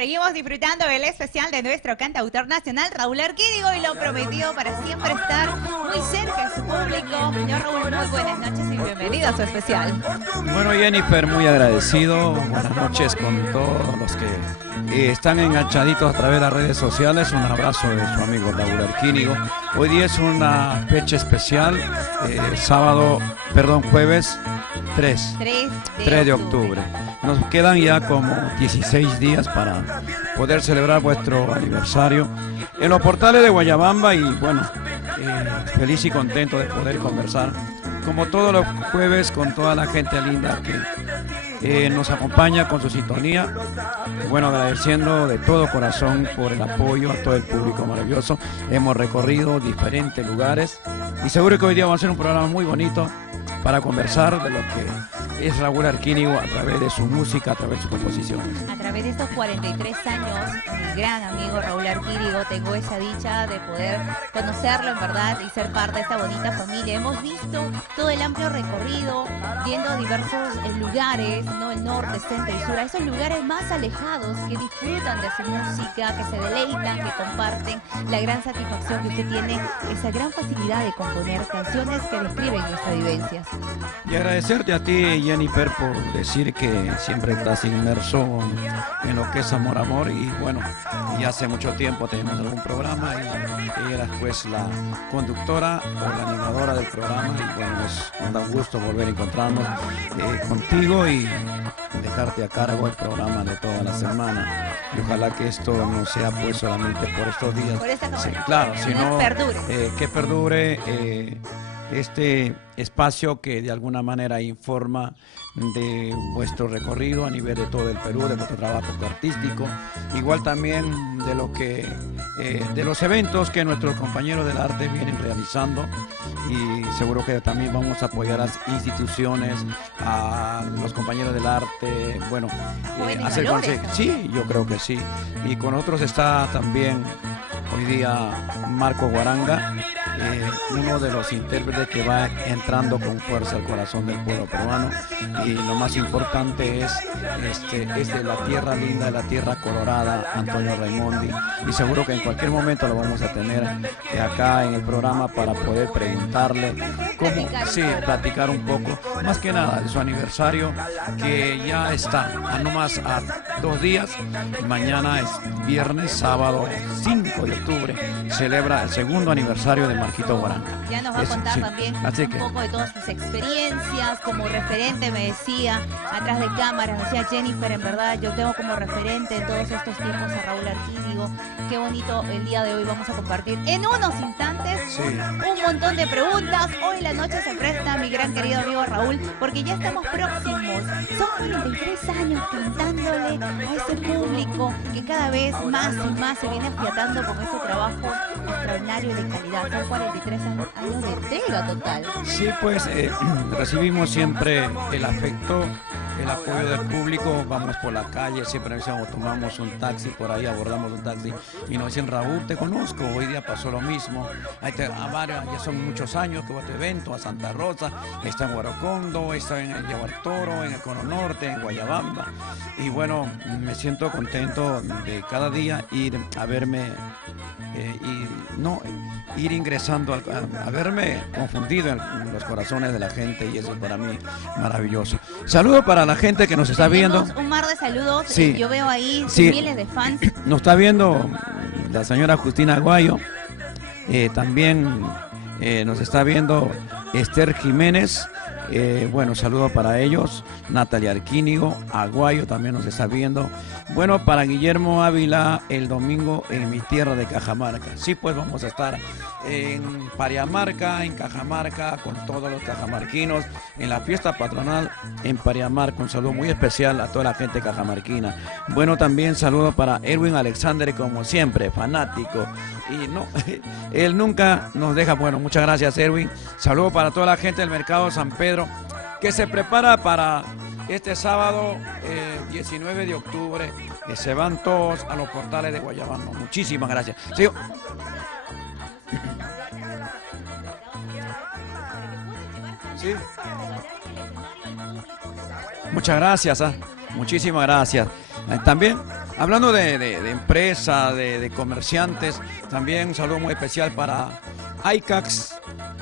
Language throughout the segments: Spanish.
Seguimos disfrutando del especial de nuestro cantautor nacional, Raúl Arquídigo, y lo prometido para siempre estar muy cerca de su público. Señor Raúl, muy buenas noches y bienvenido a su especial. Bueno, Jennifer, muy agradecido. Buenas noches con todos los que están enganchaditos a través de las redes sociales. Un abrazo de su amigo Raúl Arquídigo. Hoy día es una fecha especial, jueves 3 de octubre. Nos quedan ya como 16 días para poder celebrar vuestro aniversario en los portales de Guayabamba y bueno, feliz y contento de poder conversar como todos los jueves con toda la gente linda que nos acompaña con su sintonía. Bueno, agradeciendo de todo corazón por el apoyo a todo el público maravilloso. Hemos recorrido diferentes lugares y seguro que hoy día vamos a hacer un programa muy bonito para conversar de lo que es Raúl Arquídigo a través de su música, a través de su composición. A través de estos 43 años, mi gran amigo Raúl Arquídigo, tengo esa dicha de poder conocerlo en verdad y ser parte de esta bonita familia. Hemos visto todo el amplio recorrido, yendo a diversos lugares, ¿no? El norte, centro y sur, a esos lugares más alejados que disfrutan de su música, que se deleitan, que comparten la gran satisfacción que usted tiene, esa gran facilidad de componer canciones que describen nuestras vivencias. Y agradecerte a ti, Jennifer, por decir que siempre estás inmerso en lo que es Amor y bueno, y hace mucho tiempo tenemos algún programa y eras pues la conductora o la animadora del programa y bueno, nos da gusto volver a encontrarnos contigo y dejarte a cargo el programa de toda la semana y ojalá que esto no sea pues solamente por estos días, por esta sí, claro, sino que perdure este espacio que de alguna manera informa de vuestro recorrido a nivel de todo el Perú, de vuestro trabajo artístico, igual también de lo que de los eventos que nuestros compañeros del arte vienen realizando y seguro que también vamos a apoyar a las instituciones, a los compañeros del arte, bueno, hacer sí, yo creo que sí, y con otros está también hoy día Marco Guaranga, uno de los intérpretes que va entrando con fuerza al corazón del pueblo peruano y lo más importante es de la tierra linda, de la tierra colorada, Antonio Raimondi, y seguro que en cualquier momento lo vamos a tener acá en el programa para poder preguntarle cómo, sí, platicar un poco, más que nada de su aniversario que ya está a no más a 2 días, mañana es viernes, sábado 5 de octubre, celebra el segundo aniversario de Marquito Guaranga. Ya nos va a contar también un poco de todas sus experiencias, como referente me decía, atrás de cámaras, me decía Jennifer, en verdad yo tengo como referente en todos estos tiempos a Raúl Arquídigo. Qué bonito el día de hoy, vamos a compartir en unos instantes un montón de preguntas. Hoy la noche se presta, mi gran querido amigo Raúl, porque ya estamos próximos. Son 43 años cantándole a ese público que cada vez más y más se viene afiatando con ese trabajo extraordinario y de calidad. Son 43 años de entrega total. Sí, pues recibimos siempre el afecto, el apoyo del público, vamos por la calle, siempre nos decimos, tomamos un taxi, por ahí abordamos un taxi y nos dicen, Raúl, te conozco, hoy día pasó lo mismo, ya son muchos años que voy a tu evento, a Santa Rosa, está en Guaracondo, está en el Yaguar Toro, en el Cono Norte, en Guayabamba, y bueno, me siento contento de cada día ir a verme, ir ingresando, a verme confundido en los corazones de la gente y eso es para mí maravilloso. Saludos para la gente que nos está viendo. Un mar de saludos, sí, yo veo ahí miles de fans. Nos está viendo la señora Justina Aguayo, también nos está viendo Esther Jiménez. Bueno, saludos para ellos, Natalia Arquídigo, Aguayo también nos está viendo. Bueno, para Guillermo Ávila, el domingo en mi tierra de Cajamarca. Sí, pues vamos a estar en Pariamarca, en Cajamarca, con todos los cajamarquinos, en la fiesta patronal en Pariamarca. Un saludo muy especial a toda la gente cajamarquina. Bueno, también saludo para Erwin Alexander, como siempre, fanático. Y no, él nunca nos deja. Bueno, muchas gracias, Erwin. Saludo para toda la gente del Mercado San Pedro, que se prepara para este sábado 19 de octubre, que se van todos a los portales de Guayabamba. Muchísimas gracias. Sí. Sí. Muchas gracias, muchísimas gracias. También Hablando de empresa, de comerciantes, también un saludo muy especial para ICAX,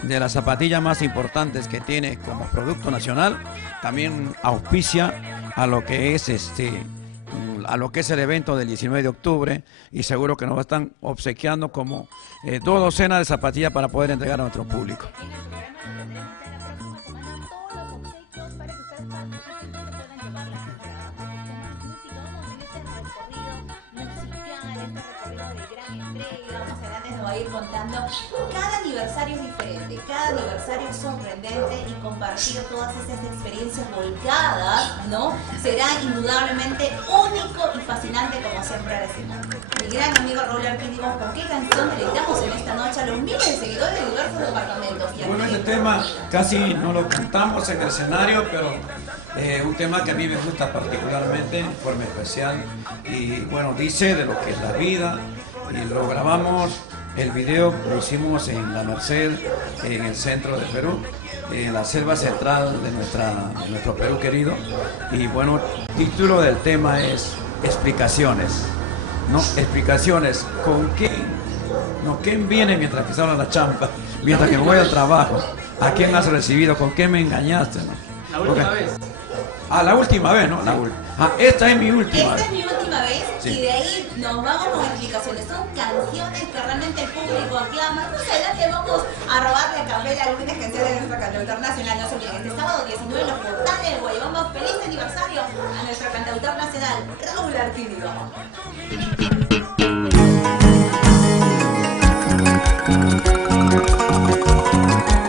de las zapatillas más importantes que tiene como producto nacional. También auspicia a lo que es el evento del 19 de octubre, y seguro que nos están obsequiando como 2 docenas de zapatillas para poder entregar a nuestro público. Va a ir contando. Cada aniversario es diferente, cada aniversario es sorprendente, y compartir todas estas experiencias volcadas, ¿no? Será indudablemente único y fascinante, como siempre decimos. Mi gran amigo Raúl Arquídigo, ¿con qué canción deleitamos en esta noche a los miles de seguidores de diversos departamentos? Bueno, este tema casi no lo cantamos en el escenario, pero un tema que a mí me gusta particularmente, en forma especial, y bueno, dice de lo que es la vida, y lo grabamos. El video lo hicimos en La Merced, en el centro de Perú, en la selva central de nuestro Perú querido. Y bueno, el título del tema es Explicaciones. ¿No? Explicaciones. ¿Con quién? No, ¿quién viene mientras que se habla la champa? Mientras que me voy al trabajo. ¿A quién has recibido? ¿Con qué me engañaste? ¿No? La última vez. Ah, la última vez, ¿no? Esta es mi última vez. Esta es mi última vez, sí. Y de ahí nos vamos con explicaciones. Son canciones que realmente el público aclama. No sé, la que vamos a robarle a Capela algunas canciones de nuestra cantautor nacional. No se olviden, este sábado 19 en los portales del Guayabamba. Feliz aniversario a nuestro cantautor nacional, Raúl Arquídigo.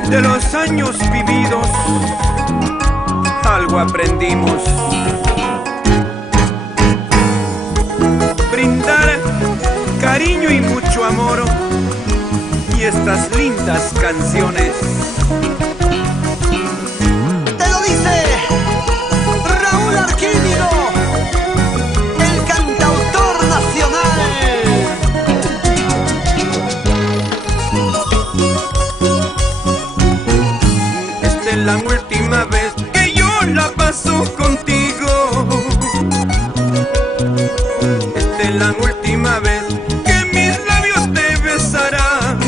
De los años vividos algo aprendimos. Brindar cariño y mucho amor, y estas lindas canciones. Te lo dice Raúl Arquídigo, el cantautor nacional. Esta es la última vez que yo la paso contigo. Esta es la última vez que mis labios te besarán.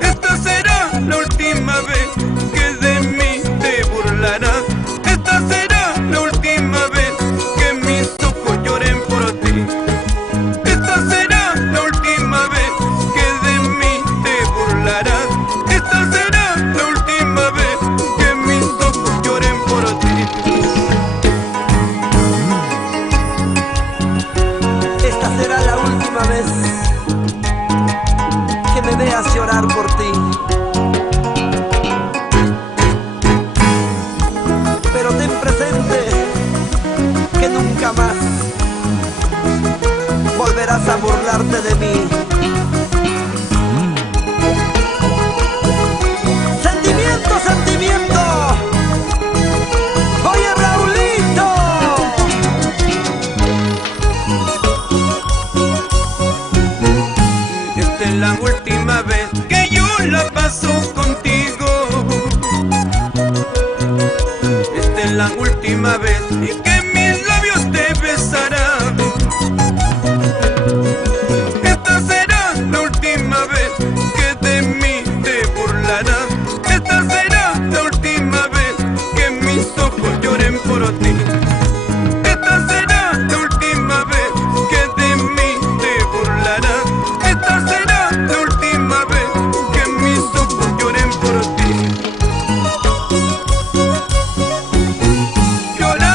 Esta será la última vez que de mí te burlarás. Esta será la última vez que mis ojos lloren por ti. Esta será la última vez que de mí te burlarás. Esta será la última vez que mis ojos lloren por ti. Esta será la última vez que me veas llorar por ti. Pero ten presente que nunca más volverás a burlarte de mí. ¡Sentimiento, sentimiento! ¡Oye, Raulito! Esta es la última vez que yo la paso contigo. Esta es la última vez que mis labios te besarán. Esta será la última vez que de mí te burlarás. Esta será la última vez que mis ojos lloren por ti. Esta será la última vez que de mí te burlarás. Esta será la última vez que mis ojos lloren por ti. Llorar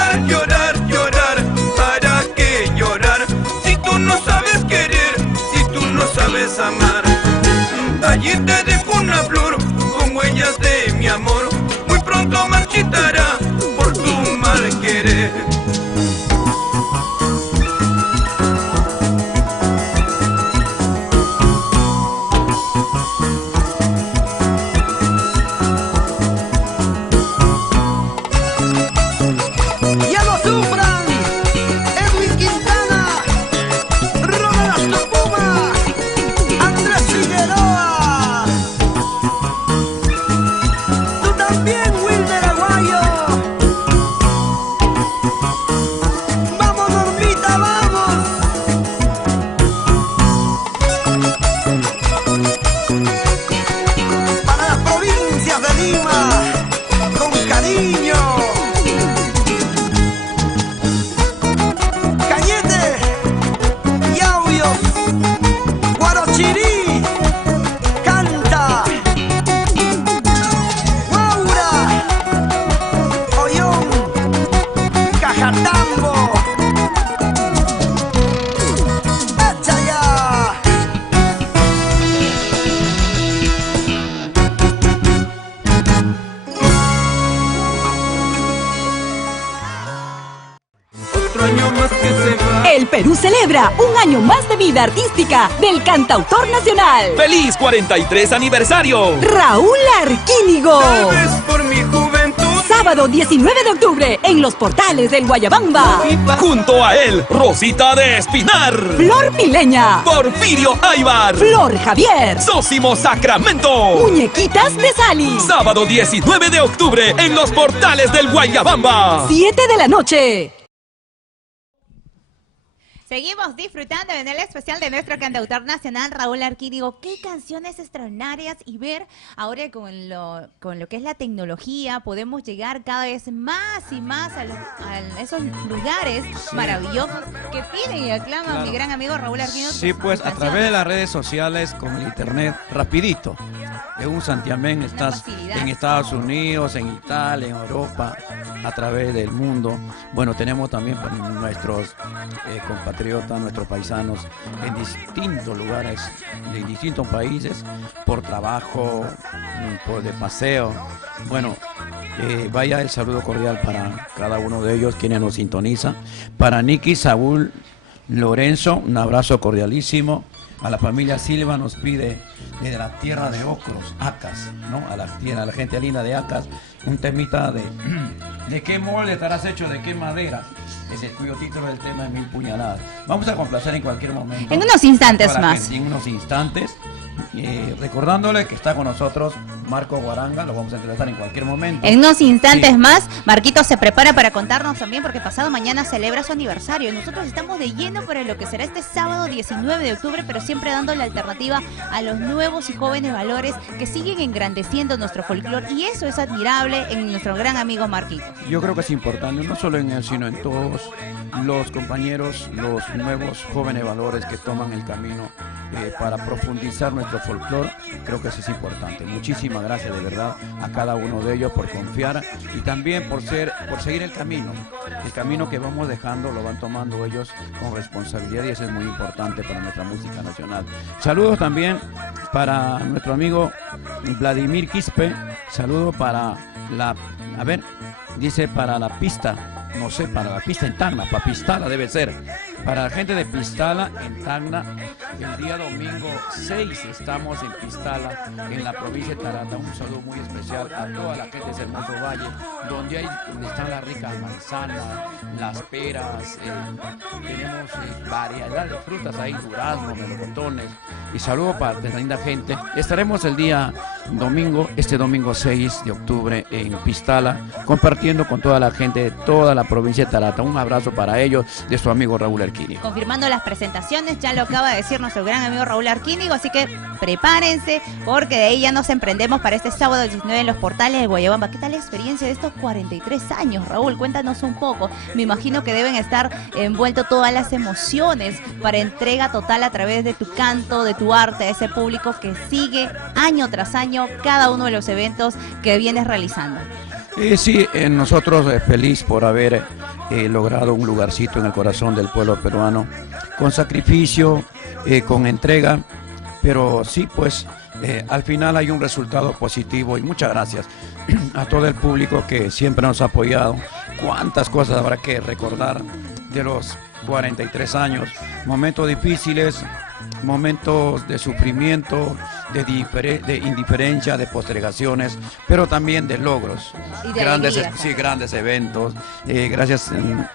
otro año más que se va. El Perú celebra un año más de vida artística del cantautor nacional. ¡Feliz 43 aniversario! Raúl Arquínigo. Tal vez por mi juventud. Sábado 19 de octubre en los portales del Guayabamba. Junto a él, Rosita de Espinar, Flor Pileña. Porfirio Aybar, Flor Javier. Sósimo Sacramento. Muñequitas de Sally. Sábado 19 de octubre en los portales del Guayabamba. 7 de la noche. Seguimos disfrutando en el especial de nuestro cantautor nacional Raúl Arquínigo. Qué canciones extraordinarias, y ver ahora con lo que es la tecnología podemos llegar cada vez más y más a esos lugares maravillosos que piden y aclaman mi gran amigo Raúl Arquínigo. Sí, pues a través de las redes sociales, con el internet, rapidito. En un santiamén estás en Estados Unidos, en Italia, en Europa, a través del mundo. Bueno, tenemos también nuestros compatriotas, nuestros paisanos en distintos lugares, en distintos países, por trabajo, por de paseo. Bueno, vaya el saludo cordial para cada uno de ellos, quienes nos sintonizan. Para Nicky, Saúl, Lorenzo, un abrazo cordialísimo. A la familia Silva nos pide desde la tierra de Ocros, Acas, ¿no? A la gente linda de Acas, un temita de qué molde estarás hecho, de qué madera, ese cuyo título del tema es Mil Puñaladas. Vamos a complacer en cualquier momento. En unos instantes más. En unos instantes. Recordándole que está con nosotros Marco Guaranga, lo vamos a entrevistar en cualquier momento. En unos instantes más, Marquito se prepara para contarnos también, porque pasado mañana celebra su aniversario. Nosotros estamos de lleno para lo que será este sábado 19 de octubre, pero siempre dando la alternativa a los nuevos y jóvenes valores que siguen engrandeciendo nuestro folclore, y eso es admirable en nuestro gran amigo Marquito. Yo creo que es importante, no solo en él, sino en todos los compañeros, los nuevos jóvenes valores que toman el camino para profundizar nuestro folclore. Creo que eso es importante. Muchísimas gracias de verdad a cada uno de ellos por confiar y también por seguir el camino que vamos dejando, lo van tomando ellos con responsabilidad, y eso es muy importante para nuestra música nacional. Saludos también para nuestro amigo Vladimir Quispe, saludo para para la pista, no sé, para la pista en Tacna, para Pistala debe ser. Para la gente de Pistala en Tacna, el día domingo 6 estamos en Pistala, en la provincia de Tarata. Un saludo muy especial a toda la gente de ese hermoso valle, donde están las ricas manzanas, las peras, tenemos variedad de frutas ahí, duraznos, melocotones. Y saludo para esa linda gente. Estaremos el día domingo, este domingo 6 de octubre en Pistala, compartiendo con toda la gente de toda la provincia de Tarata. Un abrazo para ellos, de su amigo Raúl Arquínigo. Confirmando las presentaciones, ya lo acaba de decir nuestro gran amigo Raúl Arquínigo, así que prepárense, porque de ahí ya nos emprendemos para este sábado 19 en los portales de Guayabamba. ¿Qué tal la experiencia de estos 43 años, Raúl? Cuéntanos un poco. Me imagino que deben estar envueltos todas las emociones para entrega total a través de tu canto, de tu arte, a ese público que sigue año tras año cada uno de los eventos que vienes realizando. Sí, nosotros feliz por haber logrado un lugarcito en el corazón del pueblo peruano, con sacrificio, con entrega, pero sí, pues al final hay un resultado positivo, y muchas gracias a todo el público que siempre nos ha apoyado. Cuántas cosas habrá que recordar de los 43 años, momentos difíciles, momentos de sufrimiento, de indiferencia, de postergaciones, pero también de logros, y de grandes eventos, gracias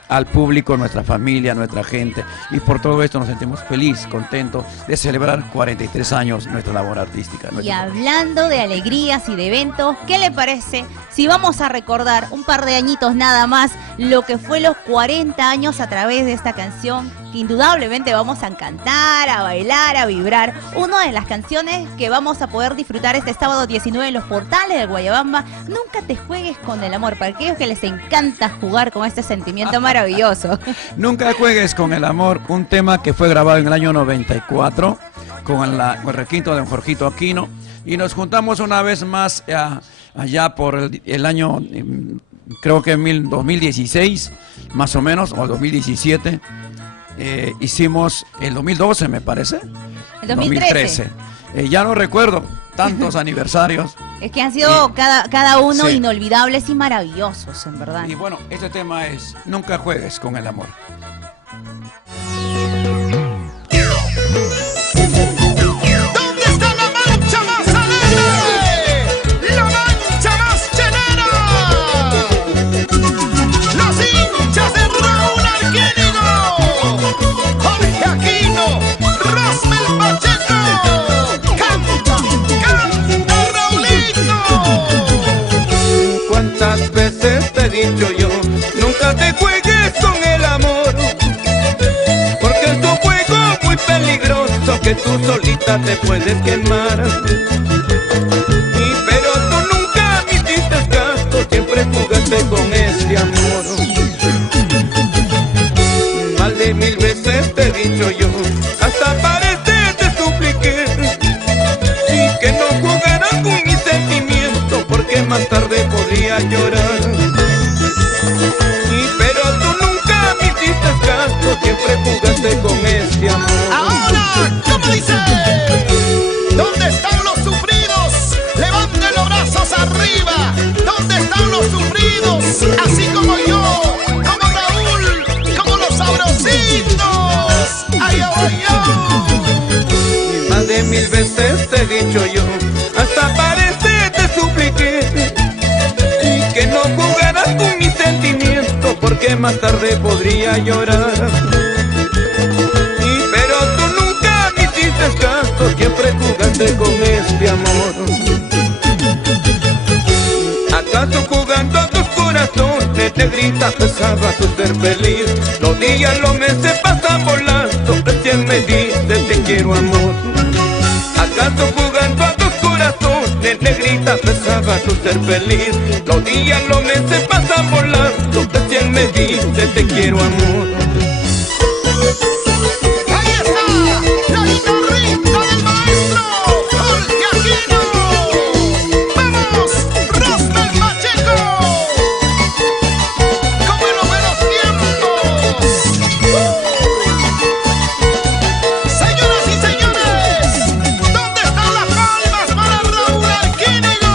al público, nuestra familia, nuestra gente, y por todo esto nos sentimos felices, contentos de celebrar 43 años nuestra labor artística. Y hablando de alegrías y de eventos, ¿qué le parece si vamos a recordar un par de añitos nada más lo que fue los 40 años a través de esta canción, que indudablemente vamos a cantar, a bailar, a vibrar? Una de las canciones que vamos a poder disfrutar este sábado 19 en los portales de Guayabamba, Nunca te juegues con el amor, para aquellos que les encanta jugar con este sentimiento maravilloso. Nunca juegues con el amor, un tema que fue grabado en el año 94 con el requinto de don Jorgito Aquino, y nos juntamos una vez más allá por el año, creo que en 2016, más o menos, o 2017. Hicimos el 2012, me parece. El 2013. Ya no recuerdo tantos aniversarios. Es que han sido cada uno inolvidables y maravillosos, en verdad. Y bueno, este tema es Nunca juegues con el amor. ¿Dónde está la mancha más alegre? La mancha más chelera. Los hinchas de Raúl Arquínigo, Jorge Aquino, Rosmel Pacheco. Canta, canta Raulito. ¿Cuántas veces te he dicho yo? Nunca te juegues con el amor, porque es un juego muy peligroso que tú solita te puedes quemar. Pero tú nunca me hiciste caso, siempre jugaste con ese amor. Más de 1000 veces te he dicho yo, hasta parece te supliqué, y que no jugaras con mis sentimientos, porque más tarde podría llorar. Pero tú nunca me hiciste caso, siempre jugaste con ese amor. Ahora, ¿cómo dice? ¿Dónde están los sufridos? Levanten los brazos arriba. ¿Dónde están los sufridos? Así como yo, como Raúl, como los sabrositos. Ay, ay, ay. Más de 1000 veces te he dicho yo, hasta parece te supliqué, y que no jugaras con mis sentimientos, porque más tarde podría llorar. Pero tú nunca me hiciste caso, siempre jugaste con este amor. ¿Acaso jugando a tus corazones, negrita, pesaba tu ser feliz? Los días, los meses pasan volando, recién me dices te quiero amor. ¿Acaso jugando a tus corazones, negrita, pesaba tu ser feliz? Los días, los meses pasan volando, recién me dices te quiero amor. Ahí está, la guitarrita del maestro Jorge Aquino. Vamos, Rosmel Pacheco. Como en los buenos tiempos. Señoras y señores, ¿dónde están las palmas para Raúl Arquínigo?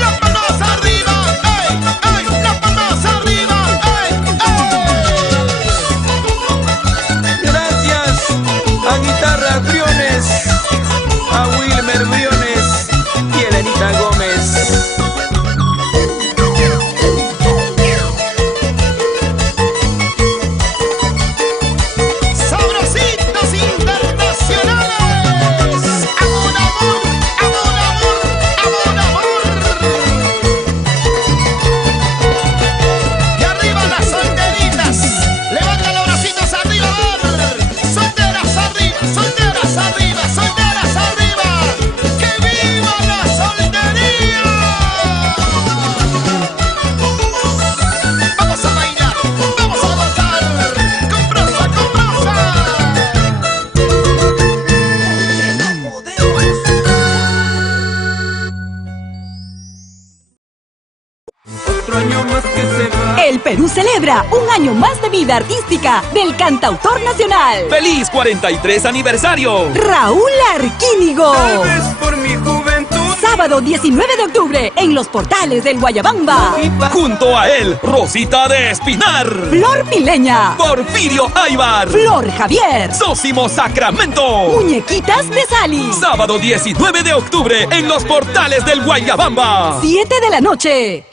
Las palmas arriba, ¡ay, ay! Las palmas arriba, ¡ay, ay! Gracias a Guitarra Briones, a Wilmer Briones y Elenita Gómez. Sabrositos internacionales. Amor, amor, amor, amor, amor, amor. Y arriba las solteritas. Levanta los bracitos arriba, a ver. Solteras arriba, solteras arriba, solteras arriba. ¡Que viva la soltería! Vamos a bailar, vamos a gozar. Con brosa, con brosa. Otro año más que se va. El Perú celebra un año más de vida artística del cantautor nacional, ¡Feliz 43 aniversario! Raúl Arquínigo. Tal vez por mi juventud. Sábado 19 de octubre en los portales del Guayabamba. Junto a él, Rosita de Espinar, Flor Pileña, Porfirio Aybar, Flor Javier, Sósimo Sacramento. Muñequitas de Sali. Sábado 19 de octubre en los portales del Guayabamba. 7 de la noche.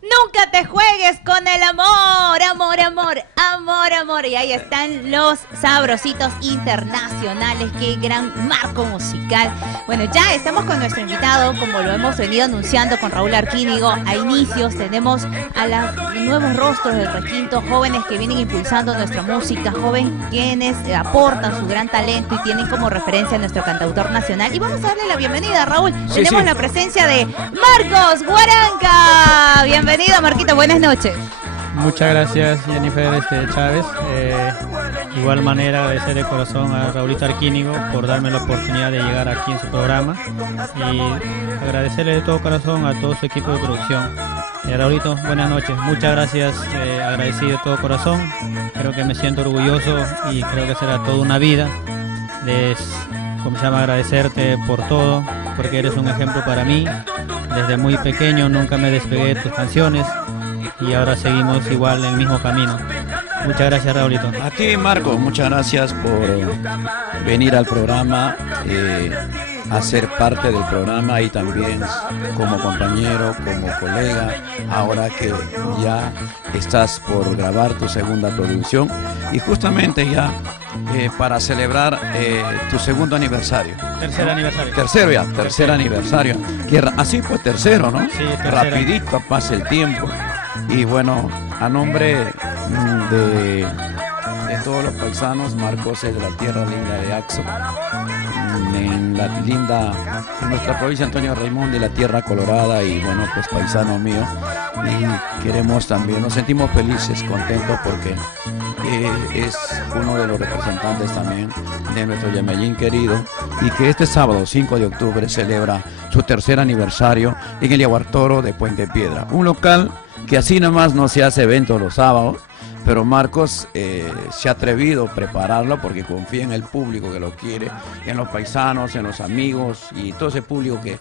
Nunca te juegues con el amor, amor, amor, amor, amor. Y ahí están los sabrositos internacionales. Qué gran marco musical. Bueno, ya estamos con nuestro invitado, como lo hemos venido anunciando con Raúl Arquínigo. A inicios tenemos a los nuevos rostros del requinto, jóvenes que vienen impulsando nuestra música, jóvenes quienes aportan su gran talento y tienen como referencia a nuestro cantautor nacional. Y vamos a darle la bienvenida a Raúl. Tenemos la presencia de Marcos Guaranca. Bienvenido, Marquito, buenas noches. Muchas gracias, Jennifer Chávez. Igual manera agradecer de corazón a Raúlito Arquínigo por darme la oportunidad de llegar aquí en su programa y agradecerle de todo corazón a todo su equipo de producción Raulito, buenas noches. Muchas gracias, agradecido de todo corazón. Creo que me siento orgulloso y creo que será toda una vida. Agradecerte por todo, porque eres un ejemplo para mí. Desde muy pequeño nunca me despegué de tus canciones y ahora seguimos igual en el mismo camino. Muchas gracias, Raulito. A ti, Marco, muchas gracias por venir al programa, a ser parte del programa y también como compañero, como colega, ahora que ya estás por grabar tu segunda producción y justamente ya para celebrar tu segundo aniversario. Tercer aniversario. Tercer aniversario. Así pues, tercero, ¿no? Sí, tercero. Rapidito pasa el tiempo. Y bueno, a nombre de todos los paisanos, Marcos es de la tierra linda de Axo, en nuestra provincia Antonio Raimundo, de la tierra colorada, y bueno, pues paisano mío, y queremos también, nos sentimos felices, contentos porque es uno de los representantes también de nuestro Yameyín querido, y que este sábado 5 de octubre celebra su tercer aniversario en el Yaguartoro de Puente Piedra, un local que así nomás no se hace eventos los sábados, pero Marcos se ha atrevido a prepararlo porque confía en el público que lo quiere, en los paisanos, en los amigos y todo ese público que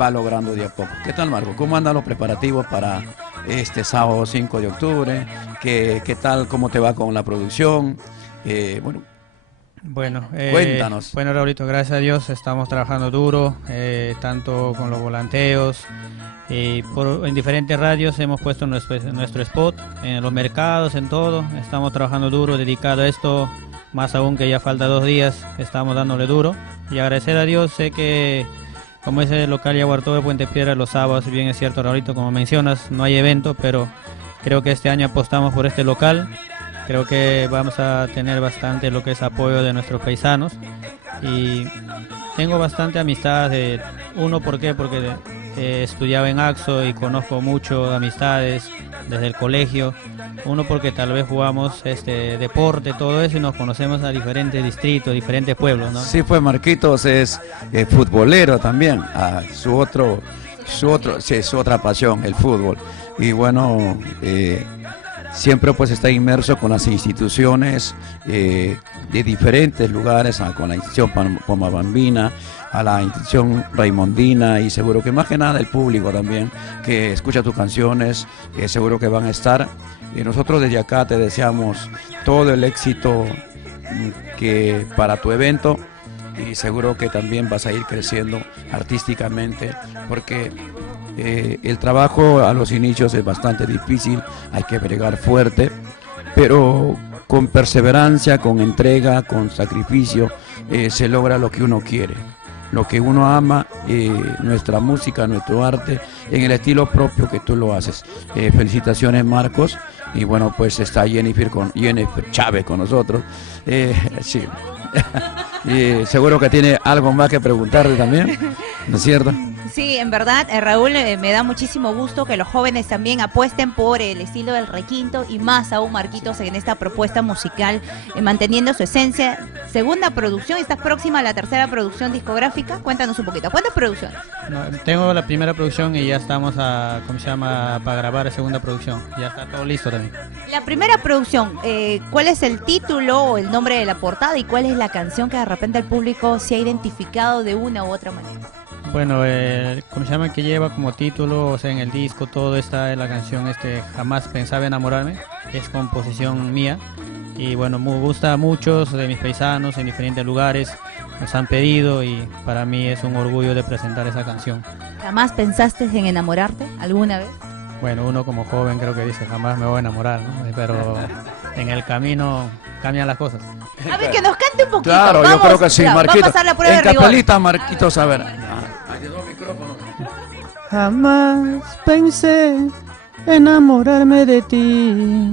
va logrando de a poco. ¿Qué tal, Marcos? ¿Cómo andan los preparativos para este sábado 5 de octubre? ¿Qué tal? ¿Cómo te va con la producción? Cuéntanos. Bueno, Raulito, gracias a Dios estamos trabajando duro, tanto con los volanteos, en diferentes radios hemos puesto nuestro spot, en los mercados, en todo, estamos trabajando duro, dedicado a esto, más aún que ya falta 2 días, estamos dándole duro, y agradecer a Dios. Sé que como ese local Yaguartoro de Puente Piedra los sábados, si bien es cierto, Raulito, como mencionas, no hay evento, pero creo que este año apostamos por este local. Creo que vamos a tener bastante lo que es apoyo de nuestros paisanos y tengo bastante amistad. ¿Por qué? Porque estudiaba en Axo y conozco mucho amistades desde el colegio. Uno, porque tal vez jugamos deporte, todo eso, y nos conocemos a diferentes distritos, diferentes pueblos, ¿no? Sí, pues Marquitos es futbolero también, su otra pasión, el fútbol. Y bueno, siempre pues está inmerso con las instituciones de diferentes lugares, con la institución Pomabambina, a la institución Raimondina, y seguro que más que nada el público también que escucha tus canciones, seguro que van a estar. Y nosotros desde acá te deseamos todo el éxito que para tu evento, y seguro que también vas a ir creciendo artísticamente, porque el trabajo a los inicios es bastante difícil, hay que bregar fuerte, pero con perseverancia, con entrega, con sacrificio, se logra lo que uno quiere, lo que uno ama, nuestra música, nuestro arte, en el estilo propio que tú lo haces. Felicitaciones, Marcos, y bueno, pues está Jennifer Chávez con nosotros, sí. Y seguro que tiene algo más que preguntarte también, ¿no es cierto? Sí, en verdad, Raúl, me da muchísimo gusto que los jóvenes también apuesten por el estilo del requinto, y más aún Marquitos en esta propuesta musical, manteniendo su esencia. Segunda producción, ¿estás próxima a la tercera producción discográfica? Cuéntanos un poquito, ¿cuántas producciones? No, tengo la primera producción y ya estamos para grabar la segunda producción, ya está todo listo también. La primera producción, ¿cuál es el título o el nombre de la portada y cuál es la canción que de repente el público se ha identificado de una u otra manera? Bueno, que lleva como título, o sea, en el disco todo está en la canción Jamás Pensaba Enamorarme, es composición mía, y bueno, me gusta a muchos de mis paisanos en diferentes lugares, nos han pedido, y para mí es un orgullo de presentar esa canción. ¿Jamás pensaste en enamorarte alguna vez? Bueno, uno como joven creo que dice jamás me voy a enamorar, ¿no? Pero en el camino cambian las cosas. A ver, que nos cante un poquito. Claro, vamos, yo creo que sí, Marquitos. Vamos a pasar la prueba en de rigor. Capelita, Marquitos, a ver. Jamás pensé enamorarme de ti,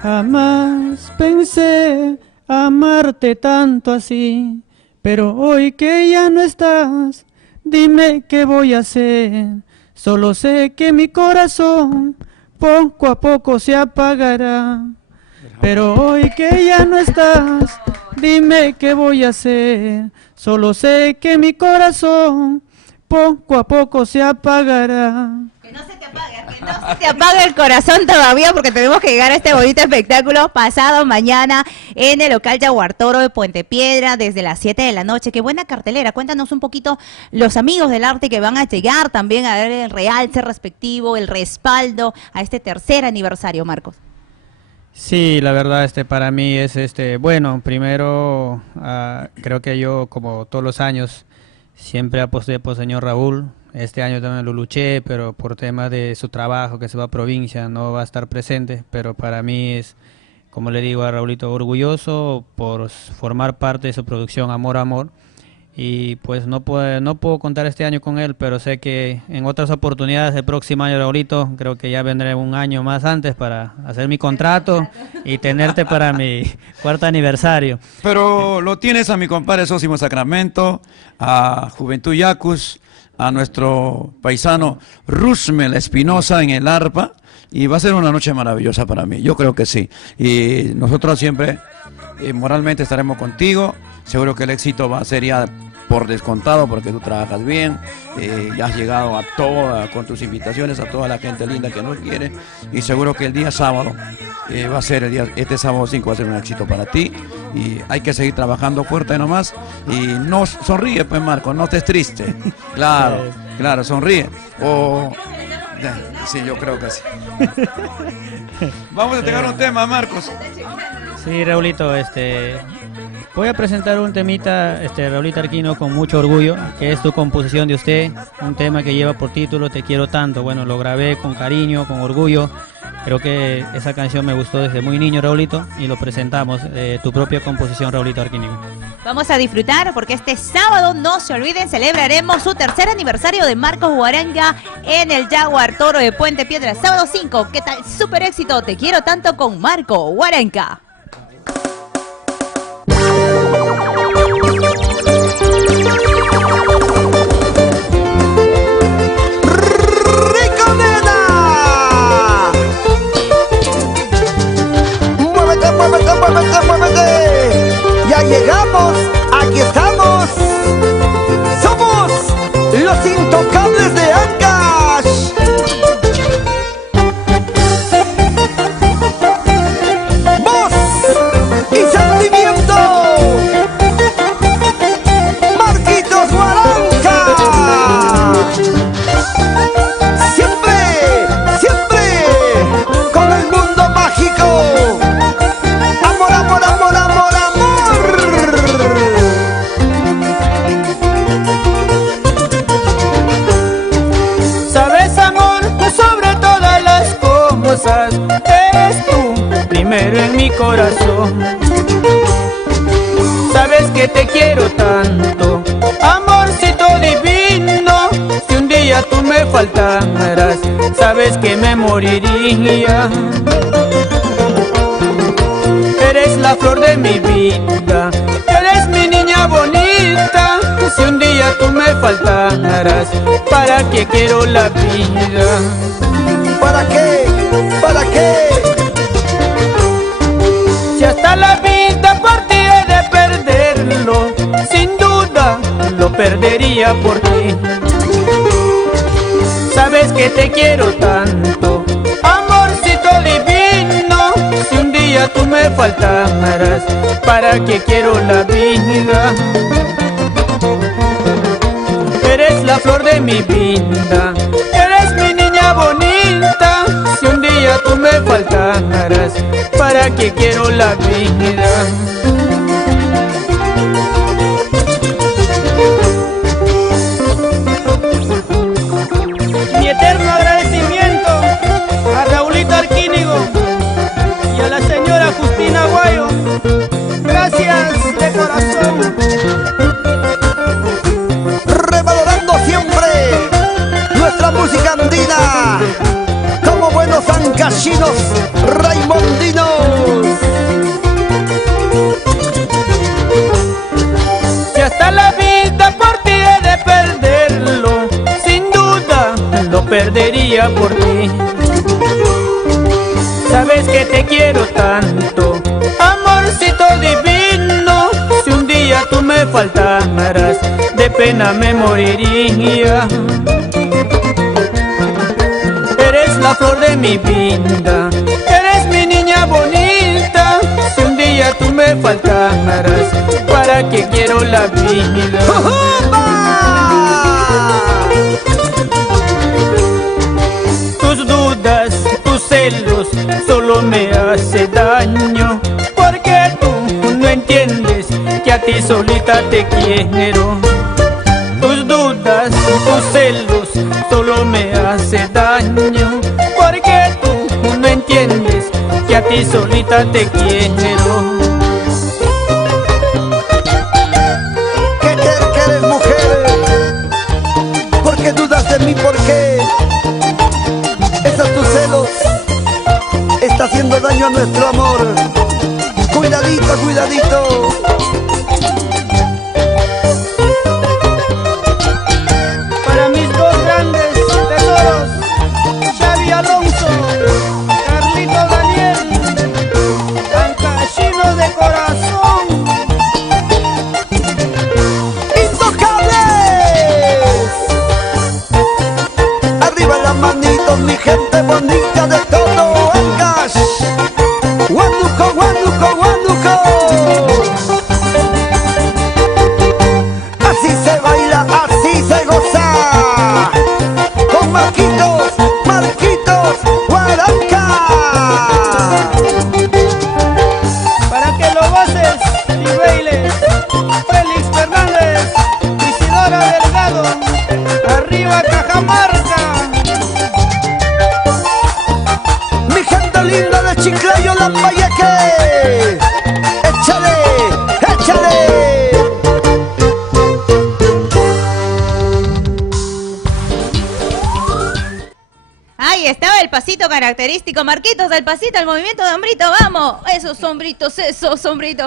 jamás pensé amarte tanto así, pero hoy que ya no estás, dime qué voy a hacer. Solo sé que mi corazón poco a poco se apagará, pero hoy que ya no estás, dime qué voy a hacer. Solo sé que mi corazón poco a poco se apagará. Que no se te apague, No se apaga el corazón todavía porque tenemos que llegar a este bonito espectáculo pasado mañana en el local Jaguar Toro de Puente Piedra desde las 7 de la noche. Qué buena cartelera. Cuéntanos un poquito los amigos del arte que van a llegar también a ver el realce respectivo, el respaldo a este tercer aniversario, Marcos. Sí, la verdad, para mí es bueno, primero creo que yo, como todos los años, siempre aposté por señor Raúl. Este año también lo luché, pero por tema de su trabajo, que se va a provincia, no va a estar presente, pero para mí es, como le digo a Raulito, orgulloso por formar parte de su producción Amor Amor. Y pues no puedo contar este año con él, pero sé que en otras oportunidades el próximo año, Raulito, creo que ya vendré un año más antes para hacer mi contrato y tenerte para mi cuarto aniversario. Pero lo tienes a mi compadre Sósimo Sacramento, a Juventud Yacus, a nuestro paisano Rusmel Espinosa en el arpa, y va a ser una noche maravillosa para mí, yo creo que sí. Y nosotros siempre moralmente estaremos contigo. Seguro que el éxito va a ser ya por descontado porque tú trabajas bien, ya has llegado a toda, con tus invitaciones a toda la gente linda que nos quiere, y seguro que el día sábado va a ser este sábado 5 va a ser un éxito para ti, y hay que seguir trabajando fuerte nomás, y no sonríe pues Marco, no estés triste, claro, sonríe, sí, yo creo que sí. Vamos a tener un tema, Marcos. Sí, Raulito, voy a presentar un temita, Raulito Arquino, con mucho orgullo, que es tu composición de usted, un tema que lleva por título Te quiero tanto. Bueno, lo grabé con cariño, con orgullo. Creo que esa canción me gustó desde muy niño, Raulito, y lo presentamos, tu propia composición, Raulito Arquino. Vamos a disfrutar porque este sábado, no se olviden, celebraremos su tercer aniversario de Marcos Huaranca en el Jaguar Toro de Puente Piedra, sábado 5. ¿Qué tal? Súper éxito, Te quiero tanto con Marco Huaranca. Muévete. Ya llegamos, aquí estamos. Somos los intocables de Ancash. Voz y sentimiento. Marquitos Huaranca. Siempre con el mundo mágico. Eres tú primero en mi corazón. Sabes que te quiero tanto, amorcito divino. Si un día tú me faltaras, sabes que me moriría. Eres la flor de mi vida, eres mi niña bonita. Si un día tú me faltaras, ¿para qué quiero la vida? ¿Para qué? ¿Para qué? Si hasta la vida por ti he de perderlo, sin duda lo perdería por ti. Sabes que te quiero tanto, amorcito divino. Si un día tú me faltaras, ¿para qué quiero la vida? Eres la flor de mi vida, eres mi niña bonita. Si un día tú me faltaras, ¿para qué quiero la vida? Mi eterno agradecimiento a Raulito Arquínigo y a la señora Justina Guayo. Gracias de corazón. Revalorando siempre nuestra música andina, como buenos ancashinos raimondinos. Si hasta la vida por ti he de perderlo, sin duda lo perdería por ti. Sabes que te quiero tanto, amorcito divino. Si un día tú me faltaras, de pena me moriría. Eres la flor de mi vida, eres mi niña bonita. Si un día tú me faltaras, ¿para qué quiero la vida? Tus dudas, tus celos, solo me hace daño, porque tú no entiendes que a ti solita te quiero. Tus dudas, tus celos, solo me hace daño, porque tú no entiendes que a ti solita te quiero. ¿Qué eres, mujer? ¿Por qué dudas de mí? ¿Por qué? Esos tus celos está haciendo daño a nuestro amor. Cuidadito, cuidadito. Para mis dos grandes tesoros, Xavi Alonso, Carlito Daniel, Ancashino de corazón. ¡Intocables! Arriba las manitos, mi gente bonita de todo Ancash. Huánuco, Huánuco, Huánuco. Así se baila, así se goza. Con Marquitos, Marquitos, Guaranca. Para que lo goces y bailes, Félix Fernández, Isidora Delgado, arriba Cajamarca. Mi gente linda de Chiclayo, Lambayeque. Échale, échale. Ahí estaba el pasito característico, Marquitos, el pasito, el movimiento de hombrito, vamos. Esos sombritos,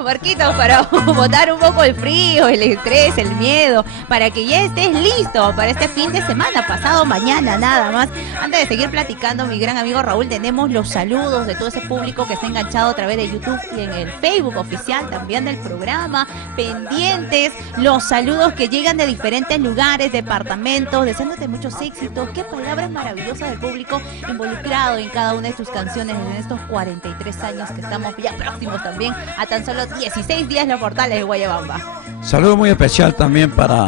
Marquitos, para botar un poco el frío, el estrés, el miedo, para que ya estés listo para este fin de semana, pasado mañana, nada más. Antes de seguir platicando, mi gran amigo Raúl, tenemos los saludos de todo ese público que está enganchado a través de YouTube y en el Facebook oficial también del programa, pendientes, los saludos que llegan de diferentes lugares, departamentos, deseándote muchos éxitos, qué palabras maravillosas del público involucrado en cada una de tus canciones en estos 43 años que estamos ya próximos también a tan solo 16 días los portales de Guayabamba. Saludo muy especial también para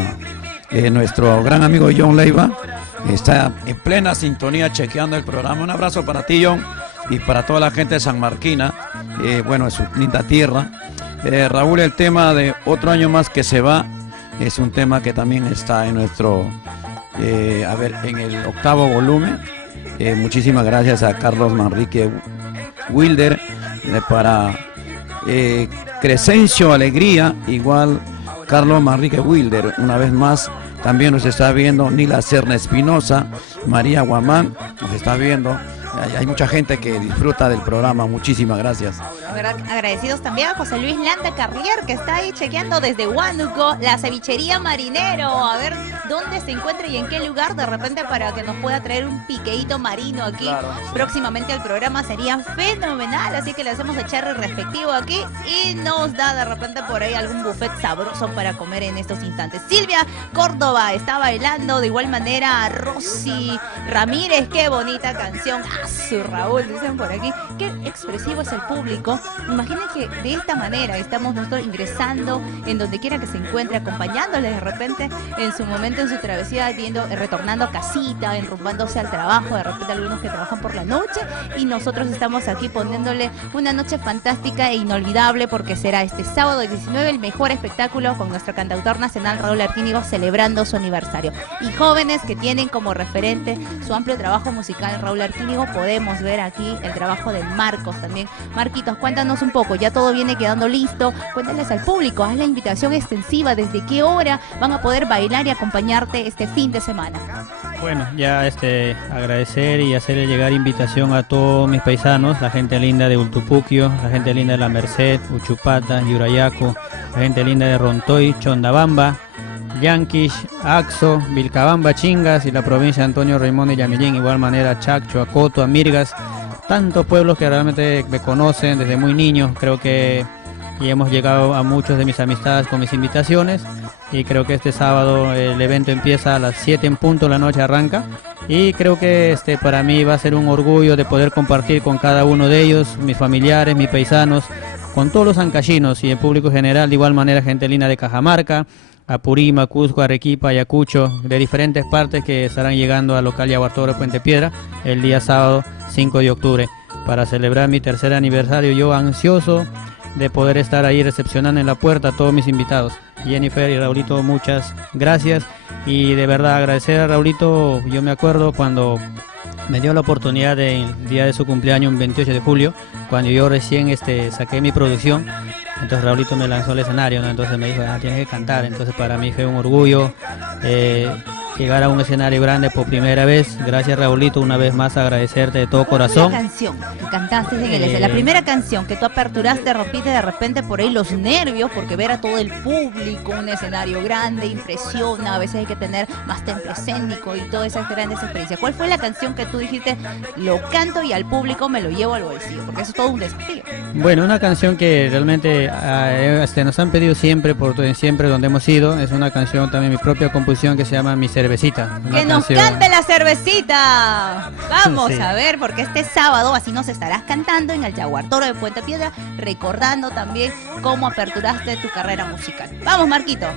nuestro gran amigo John Leiva, está en plena sintonía chequeando el programa. Un abrazo para ti, John, y para toda la gente de San Marquina, bueno, es su linda tierra. Raúl, el tema de Otro Año Más que se va es un tema que también está en nuestro, en el 8º volumen. Muchísimas gracias a Carlos Manrique Wilder, para Crescencio Alegría, igual Carlos Manrique Wilder, una vez más. También nos está viendo Nila Serna Espinosa, María Guamán, nos está viendo. Hay mucha gente que disfruta del programa, muchísimas gracias. Agradecidos también a José Luis Landa Carrier, que está ahí chequeando desde Huánuco, la cevichería Marinero, a ver dónde se encuentra y en qué lugar, de repente para que nos pueda traer un piqueíto marino aquí, claro, próximamente al programa, sería fenomenal, así que le hacemos el cherry respectivo aquí y nos da de repente por ahí algún buffet sabroso para comer en estos instantes. Silvia Córdoba está bailando, de igual manera Rosy Ramírez, qué bonita canción. Su Raúl, dicen por aquí, qué expresivo es el público. Imaginen que de esta manera estamos nosotros ingresando en donde quiera que se encuentre, acompañándole de repente en su momento, en su travesía, retornando a casita, enrumbándose al trabajo, de repente algunos que trabajan por la noche, y nosotros estamos aquí poniéndole una noche fantástica e inolvidable, porque será este sábado 19 el mejor espectáculo con nuestro cantautor nacional Raúl Arquínigo celebrando su aniversario. Y jóvenes que tienen como referente su amplio trabajo musical, Raúl Arquínigo, podemos ver aquí el trabajo de Marcos también. Marquitos, cuéntanos un poco, ya todo viene quedando listo, cuéntales al público, haz la invitación extensiva, desde qué hora van a poder bailar y acompañarte este fin de semana. Bueno, ya agradecer y hacerle llegar invitación a todos mis paisanos, la gente linda de Ultupuquio, la gente linda de La Merced, Uchupata, Yurayaco, la gente linda de Rontoy, Chondabamba, Yanquish, Axo, Vilcabamba, Chingas y la provincia de Antonio Raimón y Yamillín, igual manera Chaccho, Acoto, Amirgas, tantos pueblos que realmente me conocen desde muy niño. Creo que y hemos llegado a muchos de mis amistades con mis invitaciones, y creo que este sábado el evento empieza a las 7 en punto, la noche arranca, Y creo que para mí va a ser un orgullo de poder compartir con cada uno de ellos, mis familiares, mis paisanos, con todos los ancachinos y el público general, de igual manera gente linda de Cajamarca, Apurímac, Cusco, Arequipa, Ayacucho, de diferentes partes que estarán llegando al local Yaguar Toro de Puente Piedra el día sábado 5 de octubre para celebrar mi tercer aniversario. Yo ansioso de poder estar ahí recepcionando en la puerta a todos mis invitados. Jennifer y Raulito, muchas gracias, y de verdad agradecer a Raulito. Yo me acuerdo cuando me dio la oportunidad del día de su cumpleaños, un 28 de julio, cuando yo recién saqué mi producción. Entonces Raulito me lanzó al escenario, ¿no? Entonces me dijo, tienes que cantar. Entonces para mí fue un orgullo llegar a un escenario grande por primera vez. Gracias, Raulito, una vez más agradecerte de todo corazón. La canción que cantaste en el escenario, la primera canción que tú aperturaste, rompiste de repente por ahí los nervios, porque ver a todo el público, un escenario grande, impresiona, a veces hay que tener más temple escénico y todas esas grandes experiencias. ¿Cuál fue la canción que tú dijiste, lo canto y al público me lo llevo al bolsillo? Porque eso es todo un desafío. Bueno, una canción que realmente nos han pedido siempre, siempre donde hemos ido. Es una canción también, mi propia composición, que se llama Mi Cervecita. ¡Que nos cante la cervecita! Vamos Sí. a ver, porque este sábado así nos estarás cantando en el Yaguar Toro de Puente Piedra, recordando también cómo aperturaste tu carrera musical. ¡Vamos, Marquito!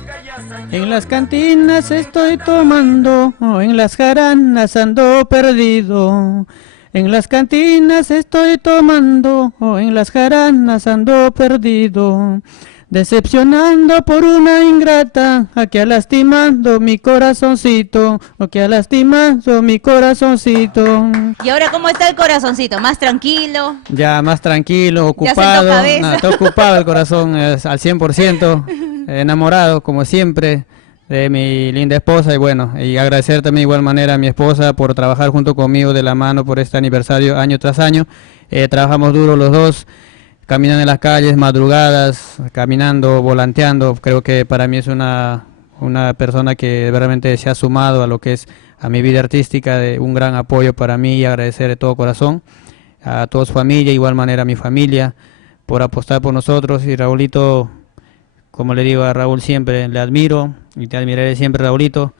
En las cantinas estoy tomando, en las jaranas ando perdido. En las cantinas estoy tomando, en las jaranas ando perdido. Decepcionando por una ingrata, a que ha lastimando mi corazoncito, o que ha lastimando mi corazoncito. ¿Y ahora cómo está el corazoncito? ¿Más tranquilo? Ya más tranquilo, ¿Ya ocupado. sentó cabeza? No, está ocupado el corazón al 100%, enamorado como siempre de mi linda esposa. Y bueno, y agradecer también de igual manera a mi esposa por trabajar junto conmigo de la mano por este aniversario año tras año. Trabajamos duro los dos, caminando en las calles, madrugadas, caminando, volanteando. Creo que para mí es una persona que realmente se ha sumado a lo que es a mi vida artística, de un gran apoyo para mí, y agradecer de todo corazón a toda su familia, igual manera a mi familia, por apostar por nosotros. Y Raulito, como le digo a Raúl, siempre le admiro y te admiraré siempre, Raulito.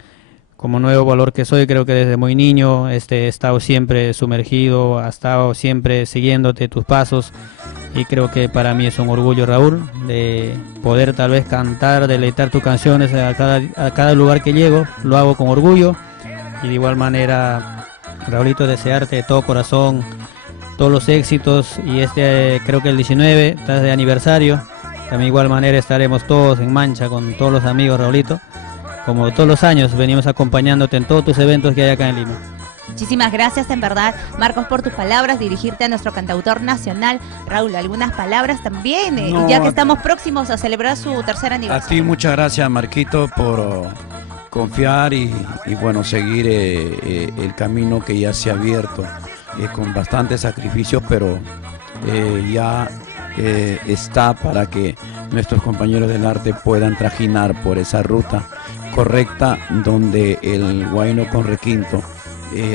Como nuevo valor que soy, creo que desde muy niño he estado siempre sumergido, he estado siempre siguiéndote tus pasos, y creo que para mí es un orgullo, Raúl, de poder tal vez cantar, deleitar tus canciones a cada lugar que llego. Lo hago con orgullo, y de igual manera, Raulito, desearte de todo corazón todos los éxitos, y creo que el 19 estás de aniversario. También de igual manera estaremos todos en Mancha con todos los amigos, Raulito. Como todos los años venimos acompañándote en todos tus eventos que hay acá en Lima. Muchísimas gracias, en verdad, Marcos, por tus palabras, dirigirte a nuestro cantautor nacional. Raúl, algunas palabras también, No, ya que estamos próximos a celebrar su tercer A aniversario. ti muchas gracias, Marquito, por confiar y bueno, seguir el camino que ya se ha abierto con bastantes sacrificios, pero ya está para que nuestros compañeros del arte puedan trajinar por esa ruta correcta, donde el Huayno con requinto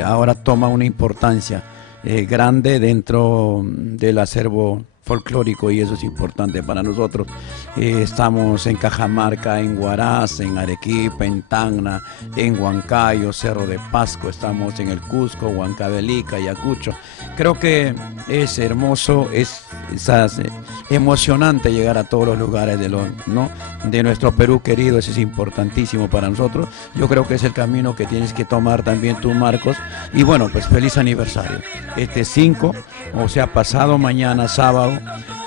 ahora toma una importancia grande dentro del acervo folclórico, y eso es importante para nosotros. Estamos en Cajamarca, en Huaraz, en Arequipa, en Tacna, en Huancayo, Cerro de Pasco, estamos en el Cusco, Huancavelica, Ayacucho. Creo que es hermoso, es emocionante llegar a todos los lugares de nuestro Perú querido. Eso es importantísimo para nosotros. Yo creo que es el camino que tienes que tomar también tú, Marcos. Y bueno, pues feliz aniversario. 5, o sea, pasado mañana sábado,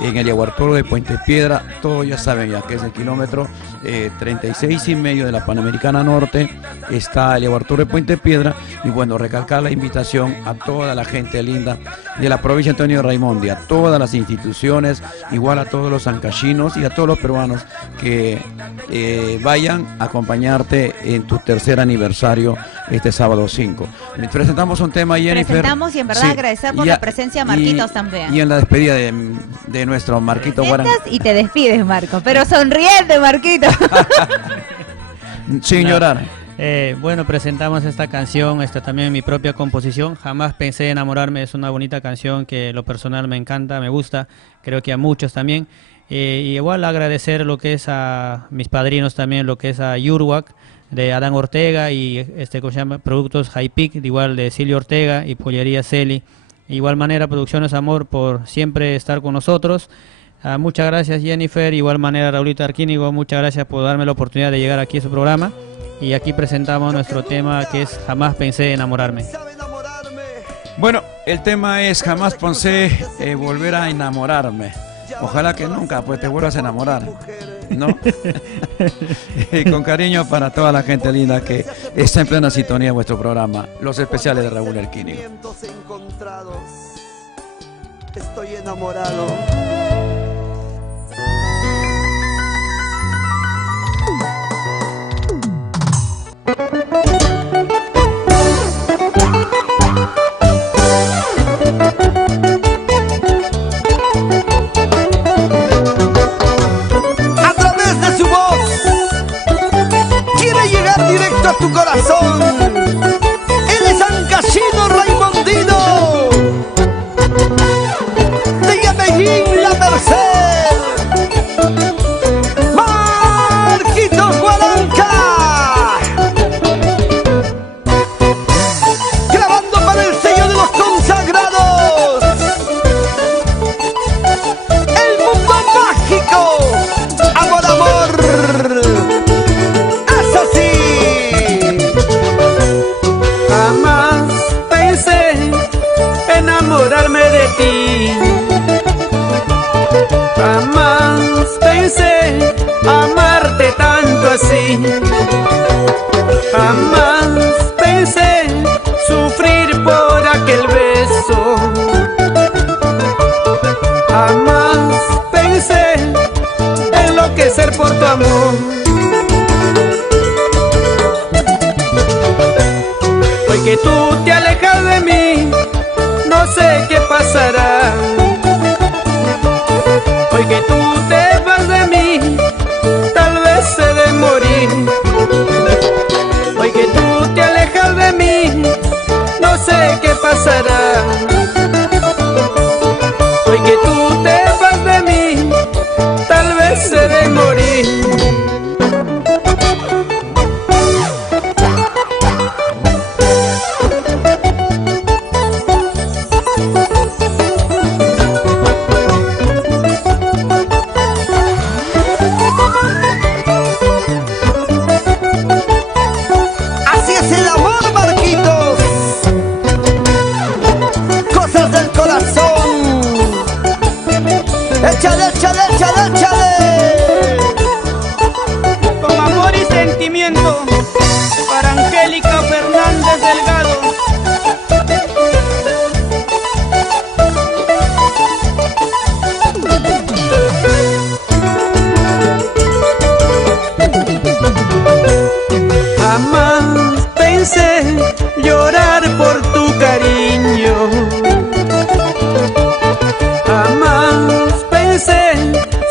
en el Yaguar Toro de Puente Piedra. Todos ya saben ya que es el kilómetro 36,5 de la Panamericana Norte. Está el Yaguar Toro de Puente Piedra. Y bueno, recalcar la invitación a toda la gente linda de la provincia de Antonio Raimondi, a todas las instituciones, igual a todos los ancachinos y a todos los peruanos que vayan a acompañarte en tu tercer aniversario este sábado 5. Presentamos un tema, Jennifer. Presentamos, y en verdad agradecer por la presencia de Marquitos también. Y en la despedida de nuestro Marquito Guarán. Y te despides, Marco, pero sonriente, Marquito. Sin llorar. Bueno, presentamos esta canción, también mi propia composición. Jamás pensé enamorarme. Es una bonita canción que lo personal me encanta, me gusta, creo que a muchos también. Y igual agradecer lo que es a mis padrinos también, lo que es a Yurwak, de Adán Ortega y ¿cómo se llama? Productos High Peak, igual de Silvio Ortega y Pollería Celi. De igual manera, Producciones Amor por siempre estar con nosotros. Muchas gracias, Jennifer. Igual manera, Raulito Arquínigo, muchas gracias por darme la oportunidad de llegar aquí a su programa. Y aquí presentamos nuestro tema, que es Jamás pensé enamorarme. Bueno, el tema es Jamás pensé volver a enamorarme. Ojalá que nunca pues te vuelvas a enamorar, ¿no? Y con cariño para toda la gente linda que está en plena sintonía de vuestro programa, los especiales de Raúl Arquínigo. Estoy enamorado. A través de su voz quiere llegar directo a tu corazón. Él es Ancashino Raimondino de Yamellín La Merced, Marquitos Guaranca, grabando para el sello de los consagrados, El Mundo Mágico. Amor, amor, es así. Jamás pensé enamorarme de ti. Jamás pensé amarte tanto así. Jamás pensé sufrir por aquel beso. Jamás pensé enloquecer por tu amor. Hoy que tú te alejas de mí, no sé qué pasará. Hoy que tú te vas de mí, tal vez he de morir. Hoy que tú te alejas de mí, no sé qué pasará. Hoy que tú te vas de mí, tal vez he de morir. Así es el amor, Marquitos. Cosas del corazón. Échale, échale, échale, échale. Con amor y sentimiento, para Angélica Fernández Delgado. Jamás pensé llorar por tu cariño. Jamás pensé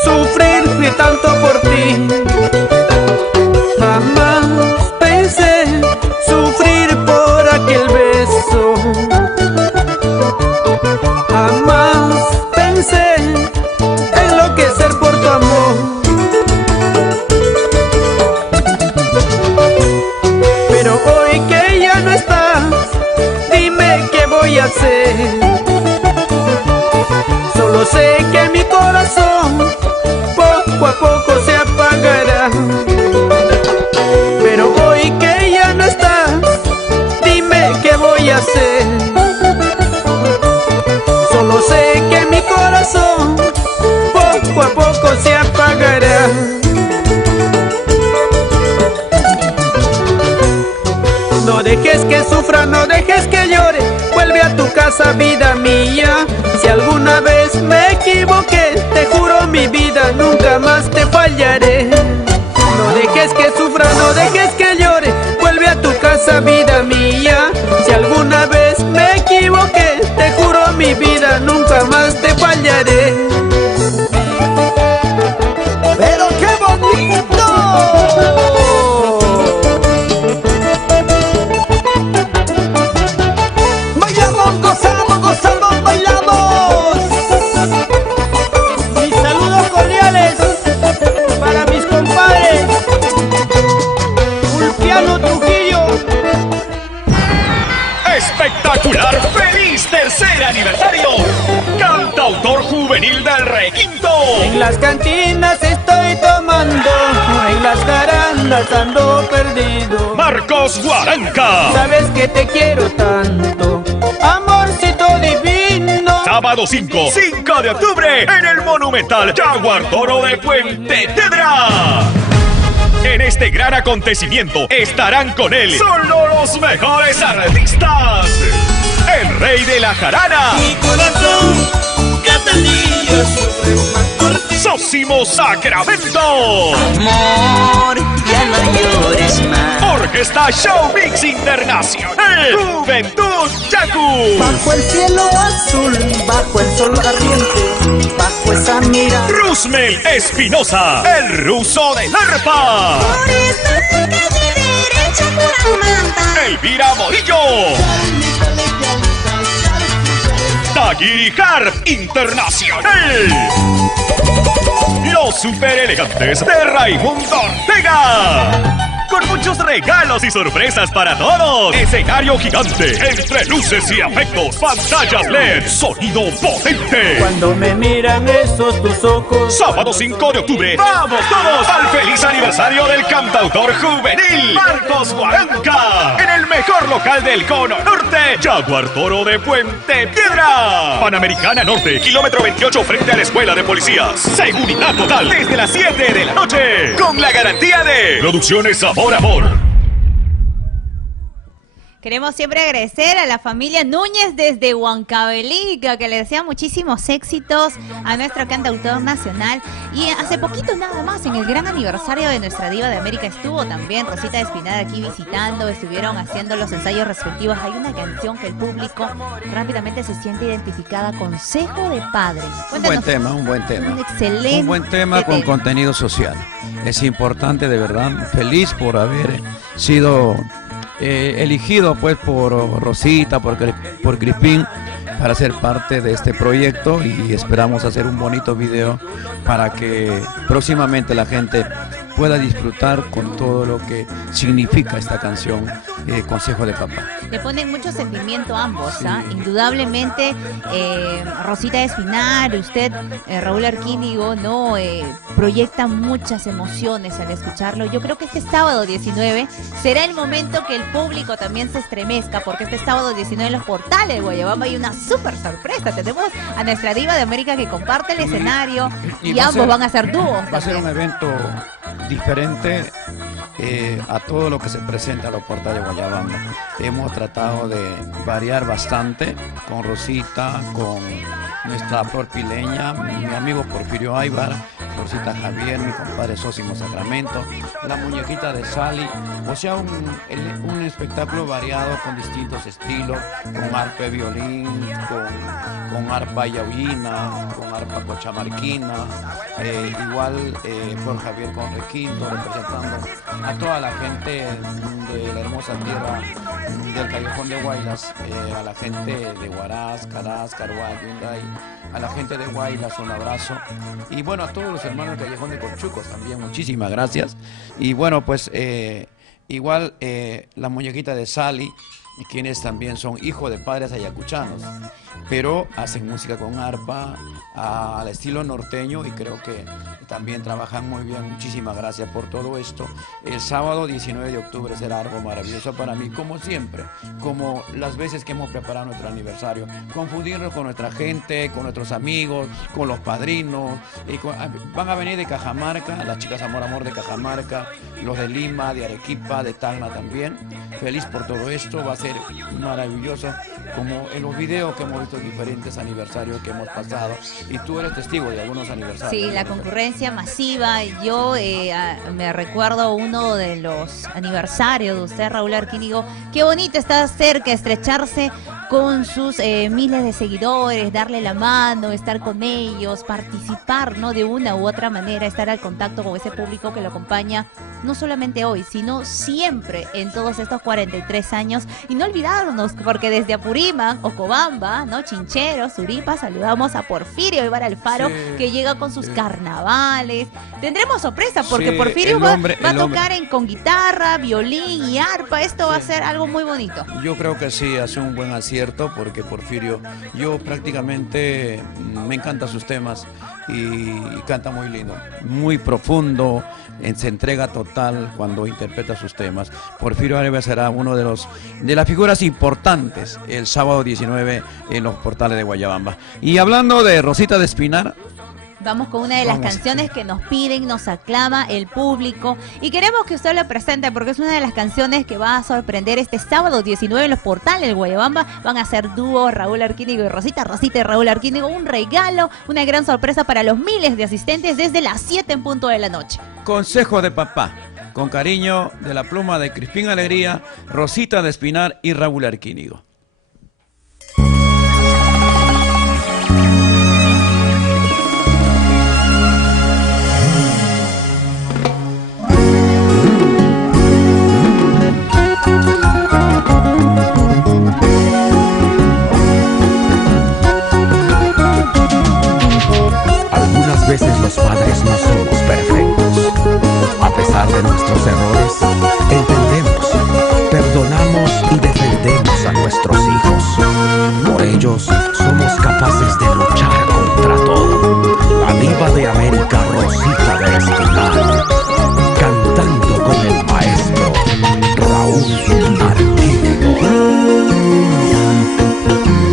sufrir tanto por ti. Jamás pensé sufrir por aquel beso. Jamás pensé enloquecer por tu amor. Pero hoy que ya no estás, dime qué voy a hacer. Solo sé que mi corazón poco a poco se apagará. Pero hoy que ya no estás, dime qué voy a hacer. Solo sé que mi corazón poco a poco se apagará. No dejes que sufra, no dejes que llore. Vuelve a tu casa, vida mía. Si alguna vez me equivoqué, te juro mi vida, nunca más te fallaré. No dejes que sufra, no dejes que llore. Vuelve a tu casa, vida mía. Si alguna vez me equivoqué, te juro mi vida, nunca más te fallaré. Pero qué bonito. Bailamos, gozamos, gozamos, bailamos. Mis saludos cordiales para mis compadres. Un tercer aniversario. Cantautor juvenil del requinto. En las cantinas estoy tomando, en las carandas ando perdido. Marcos Guaranca. Sabes que te quiero tanto, amorcito divino. Sábado 5 de octubre en el Monumental Jaguar Toro de Puente Piedra. En este gran acontecimiento estarán con él solo los mejores artistas. El rey de la jarana. Mi corazón, Catalina, sufre más por ti. Sósimo Sacramento. Amor, ya no llores más. Orquesta Show Mix Internacional. Juventud Yaku. Bajo el cielo azul, bajo el sol ardiente, bajo esa mirada. Rusmel Espinosa, el ruso del arpa. Por esta calle derecha, Curamanta. Elvira Morillo. Taguiri Harp Internacional. Los super elegantes de Raimundo Ortega. Con muchos regalos y sorpresas para todos. Escenario gigante, entre luces y efectos, pantallas LED, sonido potente. Cuando me miran esos tus ojos. Sábado 5 de octubre, vamos todos al feliz aniversario del cantautor juvenil Marcos Guaranca. En el mejor local del Cono Norte, Jaguar Toro de Puente Piedra. Panamericana Norte, kilómetro 28 frente a la Escuela de Policías. Seguridad total desde las 7 de la noche. Con la garantía de Producciones Amor Amor. Queremos siempre agradecer a la familia Núñez desde Huancavelica, que le desea muchísimos éxitos a nuestro cantautor nacional. Y hace poquito nada más, en el gran aniversario de nuestra diva de América, estuvo también Rosita Espinal aquí visitando, estuvieron haciendo los ensayos respectivos. Hay una canción que el público rápidamente se siente identificada, Consejo de Padre. Cuéntanos. Un buen tema. Un excelente Un buen tema con contenido social. Es importante, de verdad, feliz por haber sido elegido pues por Rosita, por Crispín, para ser parte de este proyecto, y esperamos hacer un bonito video para que próximamente la gente pueda disfrutar con todo lo que significa esta canción, Consejo de Papá. Le ponen mucho sentimiento a ambos, ¿ah? Indudablemente, Rosita Espinal, usted, Raúl Arquínigo, ¿no? Proyectan muchas emociones al escucharlo. Yo creo que este sábado 19 será el momento que el público también se estremezca, porque este sábado 19 en los portales de Guayabamba hay una súper sorpresa. Tenemos a nuestra diva de América que comparte el escenario y ambos van a ser dúos. Va a ser un evento diferente a todo lo que se presenta a los portales de Guayabamba. Hemos tratado de variar bastante con Rosita, con nuestra flor pileña, mi amigo Porfirio Aybar, Rosita Javier, mi compadre Sósimo Sacramento, la muñequita de Sally. O sea, un espectáculo variado con distintos estilos, con arpa de violín, con arpa yaullina, con arpa cochamarquina, igual Flor Javier con requinto, representando a toda la gente de la hermosa tierra del Callejón de Guaylas, a la gente de Huaraz, Caraz, Caruay, Yungay, a la gente de Guaylas un abrazo, y bueno, a todos los hermanos del Callejón de Corchucos también muchísimas gracias. Y bueno, pues igual la muñequita de Sally, quienes también son hijos de padres ayacuchanos, pero hacen música con arpa al estilo norteño, y creo que también trabajan muy bien. Muchísimas gracias por todo esto. El sábado 19 de octubre será algo maravilloso para mí, como siempre, como las veces que hemos preparado nuestro aniversario, confundirnos con nuestra gente, con nuestros amigos, con los padrinos, van a venir de Cajamarca, las chicas Amor Amor de Cajamarca, los de Lima, de Arequipa, de Tacna también. Feliz por todo esto, va a ser maravilloso, como en los videos que hemos visto, diferentes aniversarios que hemos pasado, y tú eres testigo de algunos aniversarios. Sí, la concurrencia masiva. Yo me recuerdo uno de los aniversarios de usted, Raúl Arquínigo. Qué bonito estar cerca, estrecharse con sus miles de seguidores, darle la mano, estar con ellos, participar, ¿no? De una u otra manera, estar al contacto con ese público que lo acompaña no solamente hoy, sino siempre en todos estos 43 años. Y no olvidarnos, porque desde Apurímac, Ocobamba, ¿no? Chinchero, Suripa, saludamos a Porfirio Ibar Alfaro, que llega con sus carnavales. Tendremos sorpresa, porque Porfirio va a tocar con guitarra, violín y arpa. Esto va a ser algo muy bonito. Yo creo que sí, hace un buen acierto, porque Porfirio, yo prácticamente me encantan sus temas y canta muy lindo, muy profundo, se entrega total cuando interpreta sus temas. Porfirio Arias será uno de las figuras importantes el sábado 19 en los portales de Guayabamba. Y hablando de Rosita de Espinar, vamos con una de las canciones que nos piden, nos aclama el público y queremos que usted lo presente porque es una de las canciones que va a sorprender este sábado 19 en los portales de Guayabamba. Van a ser dúo Raúl Arquínigo y Rosita, Rosita y Raúl Arquínigo. Un regalo, una gran sorpresa para los miles de asistentes desde las 7 en punto de la noche. Consejo de papá, con cariño de la pluma de Crispín Alegría, Rosita de Espinar y Raúl Arquínigo. Algunas veces los padres no somos perfectos. A pesar de nuestros errores, entendemos, perdonamos y defendemos a nuestros hijos. Por ellos somos capaces de luchar contra todo. La diva de América, Rosita de Espinar, cantando con el maestro Raúl Arquínigo.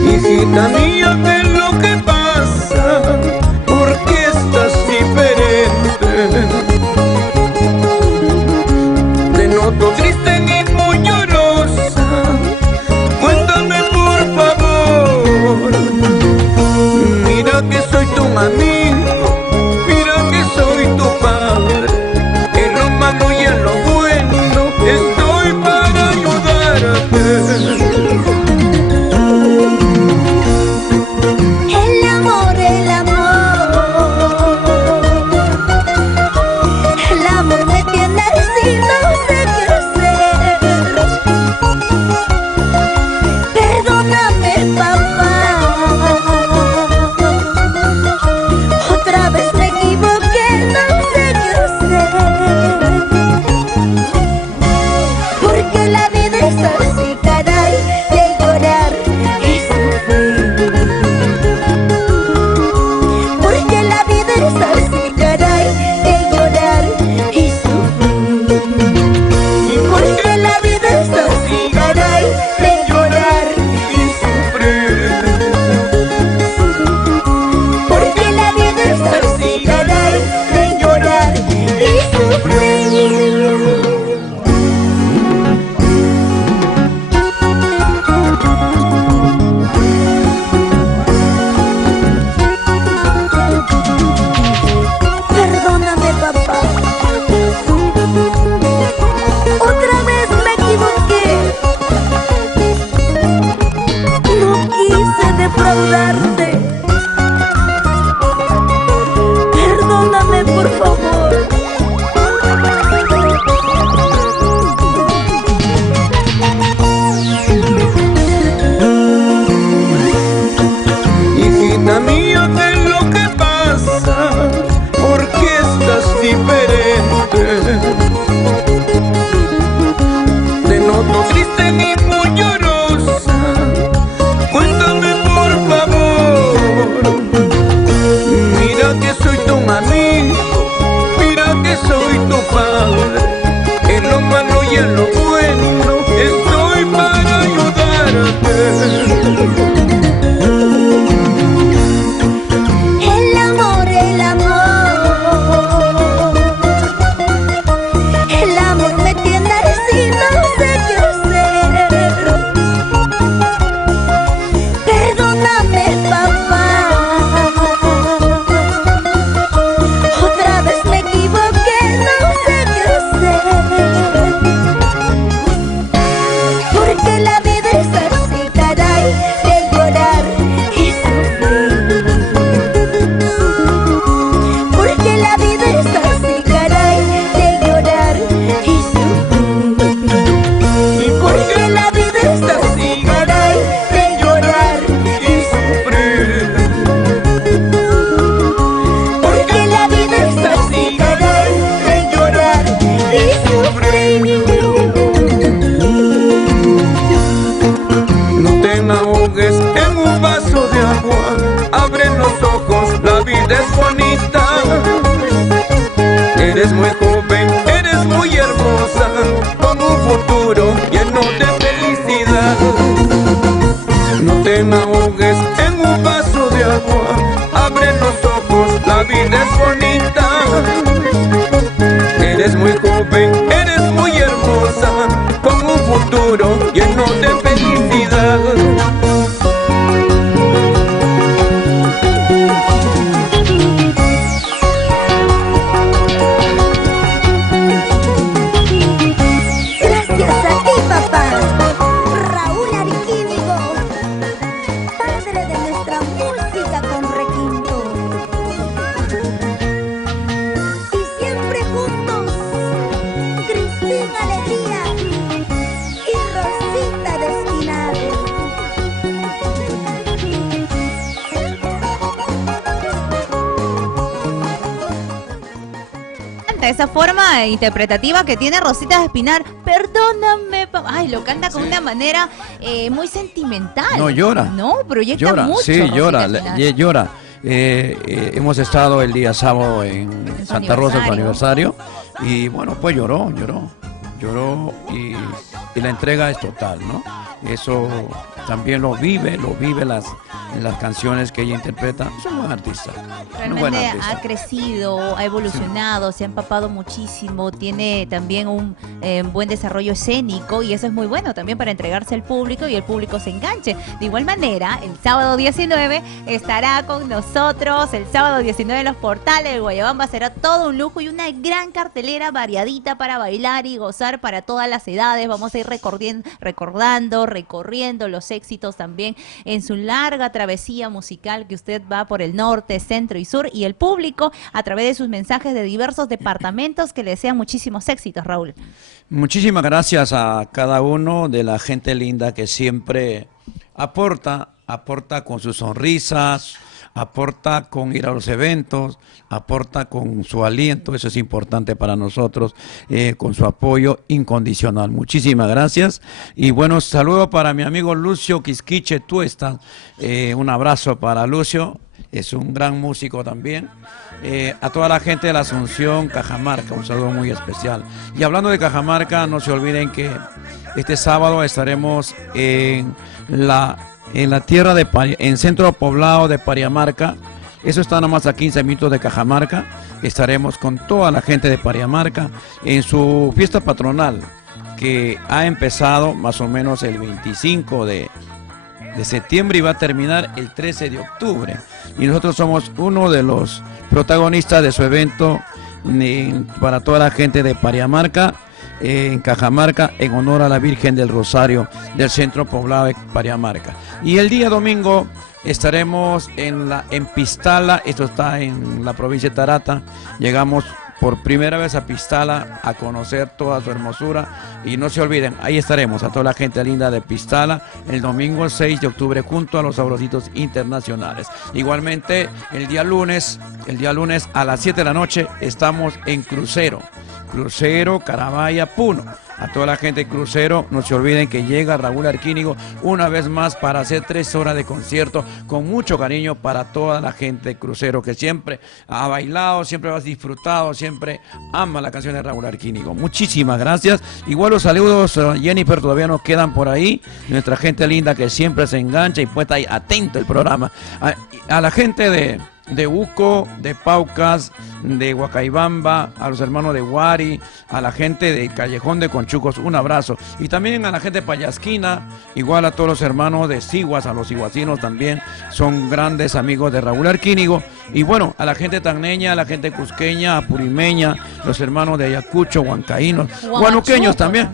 Hijita mía, ¿qué es lo que pasa? ¿Por qué estás diferente? Te noto triste y muy llorosa. Cuéntame por favor. Mira que soy tu amigo, mira que soy tu padre. En lo malo y en lo bueno estoy para ayudarte. futuro lleno de felicidad. Gracias a ti, papá. Raúl Arquínigo, padre de nuestra música con requinto. Y siempre juntos, Cristina Alegría y Rosita Destinado. Esa forma interpretativa que tiene Rosita de Espinar, perdóname, ay, lo canta con una manera muy sentimental. No, llora. No, proyecta Llora, mucho. sí, Rosita llora, Espinar. llora. Hemos estado el día sábado en Santa Rosa, en su aniversario, y bueno, pues lloró y la entrega es total, ¿no? Eso también lo vive las canciones que ella interpreta. Es un buen artista. Realmente ha crecido, ha evolucionado, se ha empapado muchísimo, tiene también un buen desarrollo escénico y eso es muy bueno también para entregarse al público y el público se enganche. De igual manera, el sábado 19 estará con nosotros, el sábado 19 en los portales de Guayabamba será todo un lujo y una gran cartelera variadita para bailar y gozar para todas las edades. Vamos a ir recorriendo los éxitos también en su larga travesía musical que usted va por el norte, centro y sur y el público a través de sus mensajes de diversos departamentos que le desean muchísimos éxitos, Raúl. Muchísimas gracias a cada uno de la gente linda que siempre aporta con sus sonrisas, aporta con ir a los eventos, aporta con su aliento, eso es importante para nosotros, con su apoyo incondicional. Muchísimas gracias y bueno, saludo para mi amigo Lucio Quisquiche Tuesta, un abrazo para Lucio, es un gran músico también. A toda la gente de la Asunción, Cajamarca, un saludo muy especial. Y hablando de Cajamarca, no se olviden que este sábado estaremos en la tierra de en centro poblado de Pariamarca. Eso está nomás a 15 minutos de Cajamarca. Estaremos con toda la gente de Pariamarca en su fiesta patronal que ha empezado más o menos el 25 de septiembre y va a terminar el 13 de octubre. Y nosotros somos uno de los protagonistas de su evento para toda la gente de Pariamarca, en Cajamarca, en honor a la Virgen del Rosario del centro poblado de Pariamarca. Y el día domingo estaremos en Pistala, esto está en la provincia de Tarata. Llegamos por primera vez a Pistala a conocer toda su hermosura y no se olviden, ahí estaremos a toda la gente linda de Pistala el domingo 6 de octubre junto a los Sabrositos Internacionales. Igualmente el día lunes a las 7 de la noche estamos en Crucero Carabaya Puno. A toda la gente de Crucero, no se olviden que llega Raúl Arquínigo una vez más para hacer 3 horas de concierto con mucho cariño para toda la gente de Crucero que siempre ha bailado, siempre ha disfrutado, siempre ama la canción de Raúl Arquínigo. Muchísimas gracias. Igual los saludos, Jennifer, todavía nos quedan por ahí. Nuestra gente linda que siempre se engancha y puesta ahí atento el programa. A la gente de Uco, de Paucas, de Huacaibamba, a los hermanos de Guari, a la gente de Callejón de Conchucos, un abrazo. Y también a la gente de Payasquina, igual a todos los hermanos de Siguas, a los siguasinos también, son grandes amigos de Raúl Arquínigo. Y bueno, a la gente tagneña, a la gente cusqueña, apurimeña, los hermanos de Ayacucho, huancaínos, guanuqueños también.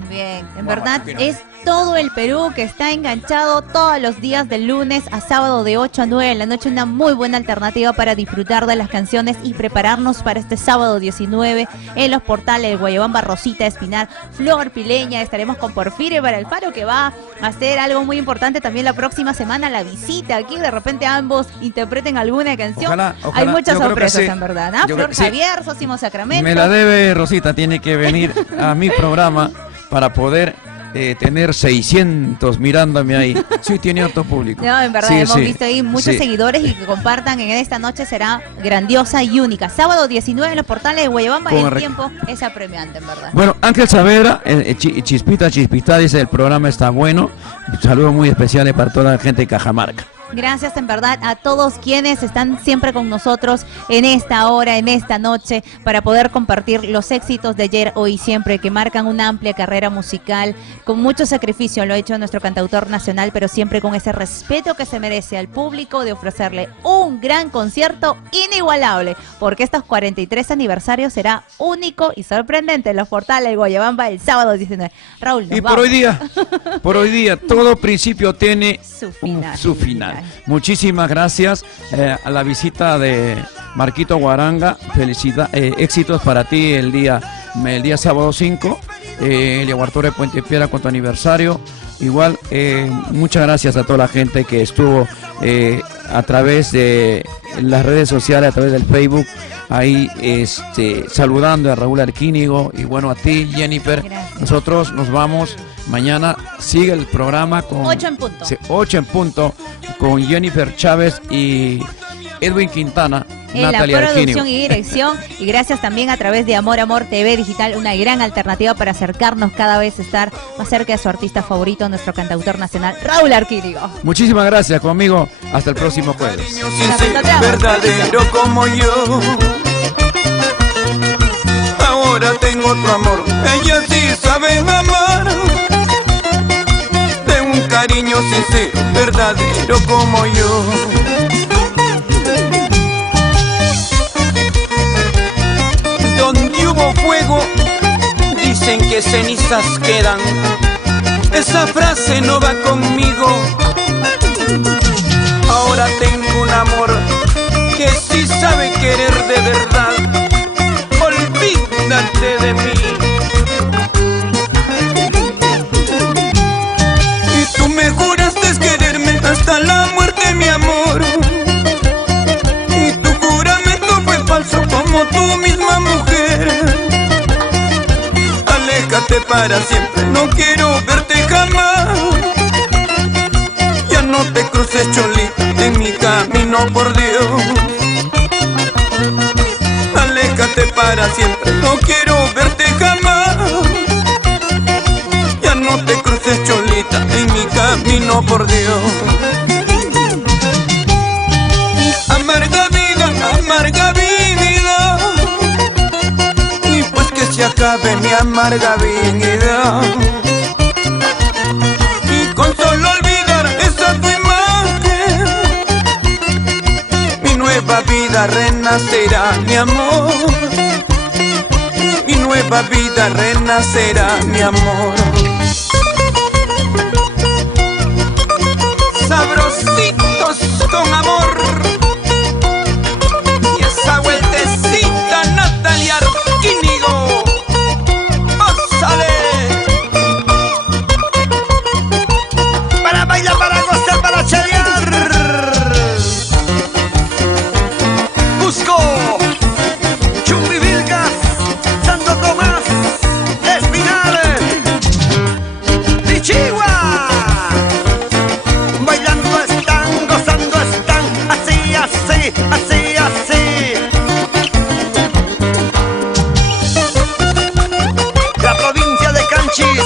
En verdad es todo el Perú que está enganchado todos los días de lunes a sábado de 8 a 9 de la noche, una muy buena alternativa para disfrutar de las canciones y prepararnos para este sábado 19 en los portales de Guayabamba, Rosita Espinar, Flor Pileña. Estaremos con Porfirio para el Faro, que va a hacer algo muy importante también la próxima semana, la visita aquí, de repente ambos interpreten alguna canción. Ojalá, hay muchas sorpresas, sí. en verdad, ¿no? Flor Javier, Sósimo Sacramento. Me la debe Rosita, tiene que venir a mi programa para poder tener 600 mirándome ahí. Sí, tiene harto público. No, en verdad, hemos visto ahí muchos seguidores y que compartan en esta noche será grandiosa y única. Sábado 19 en los portales de Guayabamba y el tiempo es apremiante, en verdad. Bueno, Ángel Saavedra, Chispita, dice el programa está bueno. Saludos muy especiales para toda la gente de Cajamarca. Gracias en verdad a todos quienes están siempre con nosotros en esta hora, en esta noche, para poder compartir los éxitos de ayer, hoy y siempre, que marcan una amplia carrera musical, con mucho sacrificio lo ha hecho nuestro cantautor nacional, pero siempre con ese respeto que se merece al público de ofrecerle un gran concierto inigualable, porque estos 43 aniversarios será único y sorprendente en los portales de Guayabamba el sábado 19. Raúl, y por hoy día, todo principio tiene su final. Muchísimas gracias a la visita de Marquito Guaranga. Éxitos para ti el día sábado 5, el Yaguartoro de Puente Piedra con tu aniversario. Igual, muchas gracias a toda la gente que estuvo a través de las redes sociales, a través del Facebook, ahí saludando a Raúl Arquínigo, y bueno, a ti, Jennifer. Gracias. Nosotros nos vamos. Mañana sigue el programa con 8 en punto. 8 en punto con Jennifer Chávez y Edwin Quintana. En Natalia la producción Arquínigo. y dirección, y gracias también a través de Amor TV Digital, una gran alternativa para acercarnos cada vez, estar más cerca de su artista favorito, nuestro cantautor nacional, Raúl Arquínigo. Muchísimas gracias conmigo, hasta el próximo jueves. Verdadero como yo. Ahora tengo otro amor, ella sí sabe amar. De un cariño sincero, verdadero como yo. Donde hubo fuego, dicen que cenizas quedan. Esa frase no va conmigo. Ahora tengo un amor que sí sabe querer de verdad. Olvídate de mí. Y tú me juraste quererme hasta la muerte, mi amor. Y tu juramento fue falso como tú misma, mujer. Aléjate para siempre, no quiero verte jamás. Ya no te cruces, cholita, en mi camino, por Dios. Aléjate para siempre, no quiero verte jamás. Ya no te cruces, cholita, en mi camino, por Dios. Amarga vida, y pues que se acabe mi amarga vida. Y con solo olvidar esa tu imagen, mi nueva vida renacerá, mi amor. Mi nueva vida renacerá, mi amor. Sabrositos con amor. Y esa vueltecita, Natalia Arquínigo. ¡Ósale! Para bailar, para gozar, para chalear. Cusco, Chumbivilcas, Santo Tomás, Espinal y Chihuahua. Bailando están, gozando están, así, así, así, así. La provincia de Canchis,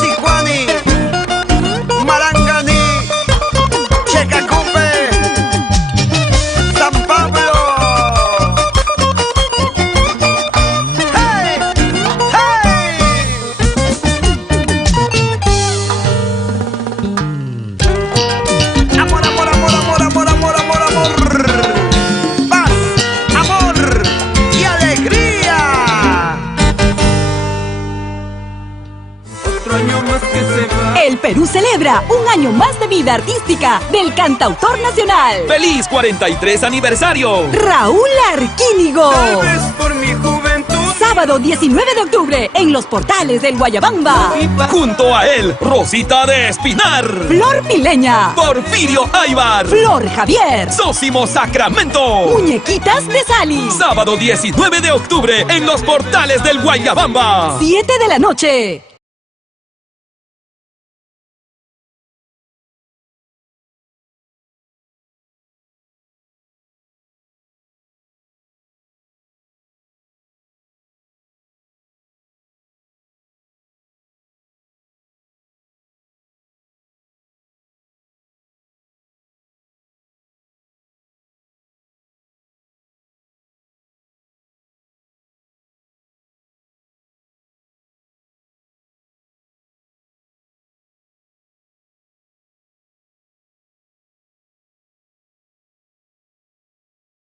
Sijuani, Marangani, Checacupe, San Pablo. ¡Hey! ¡Hey! Amor, amor, amor, amor, amor, amor, amor, amor. Paz, amor y alegría. Otro año más que se va. El Perú celebra un año más de vida artística del cantautor nacional, ¡Feliz 43 aniversario! Raúl Arquínigo. Tal vez por mi juventud. Sábado 19 de octubre en los portales del Guayabamba. Junto a él, Rosita de Espinar, Flor Pileña, Porfirio Aybar, Flor Javier, Sósimo Sacramento. Muñequitas de Sali. Sábado 19 de octubre en los portales del Guayabamba. 7 de la noche.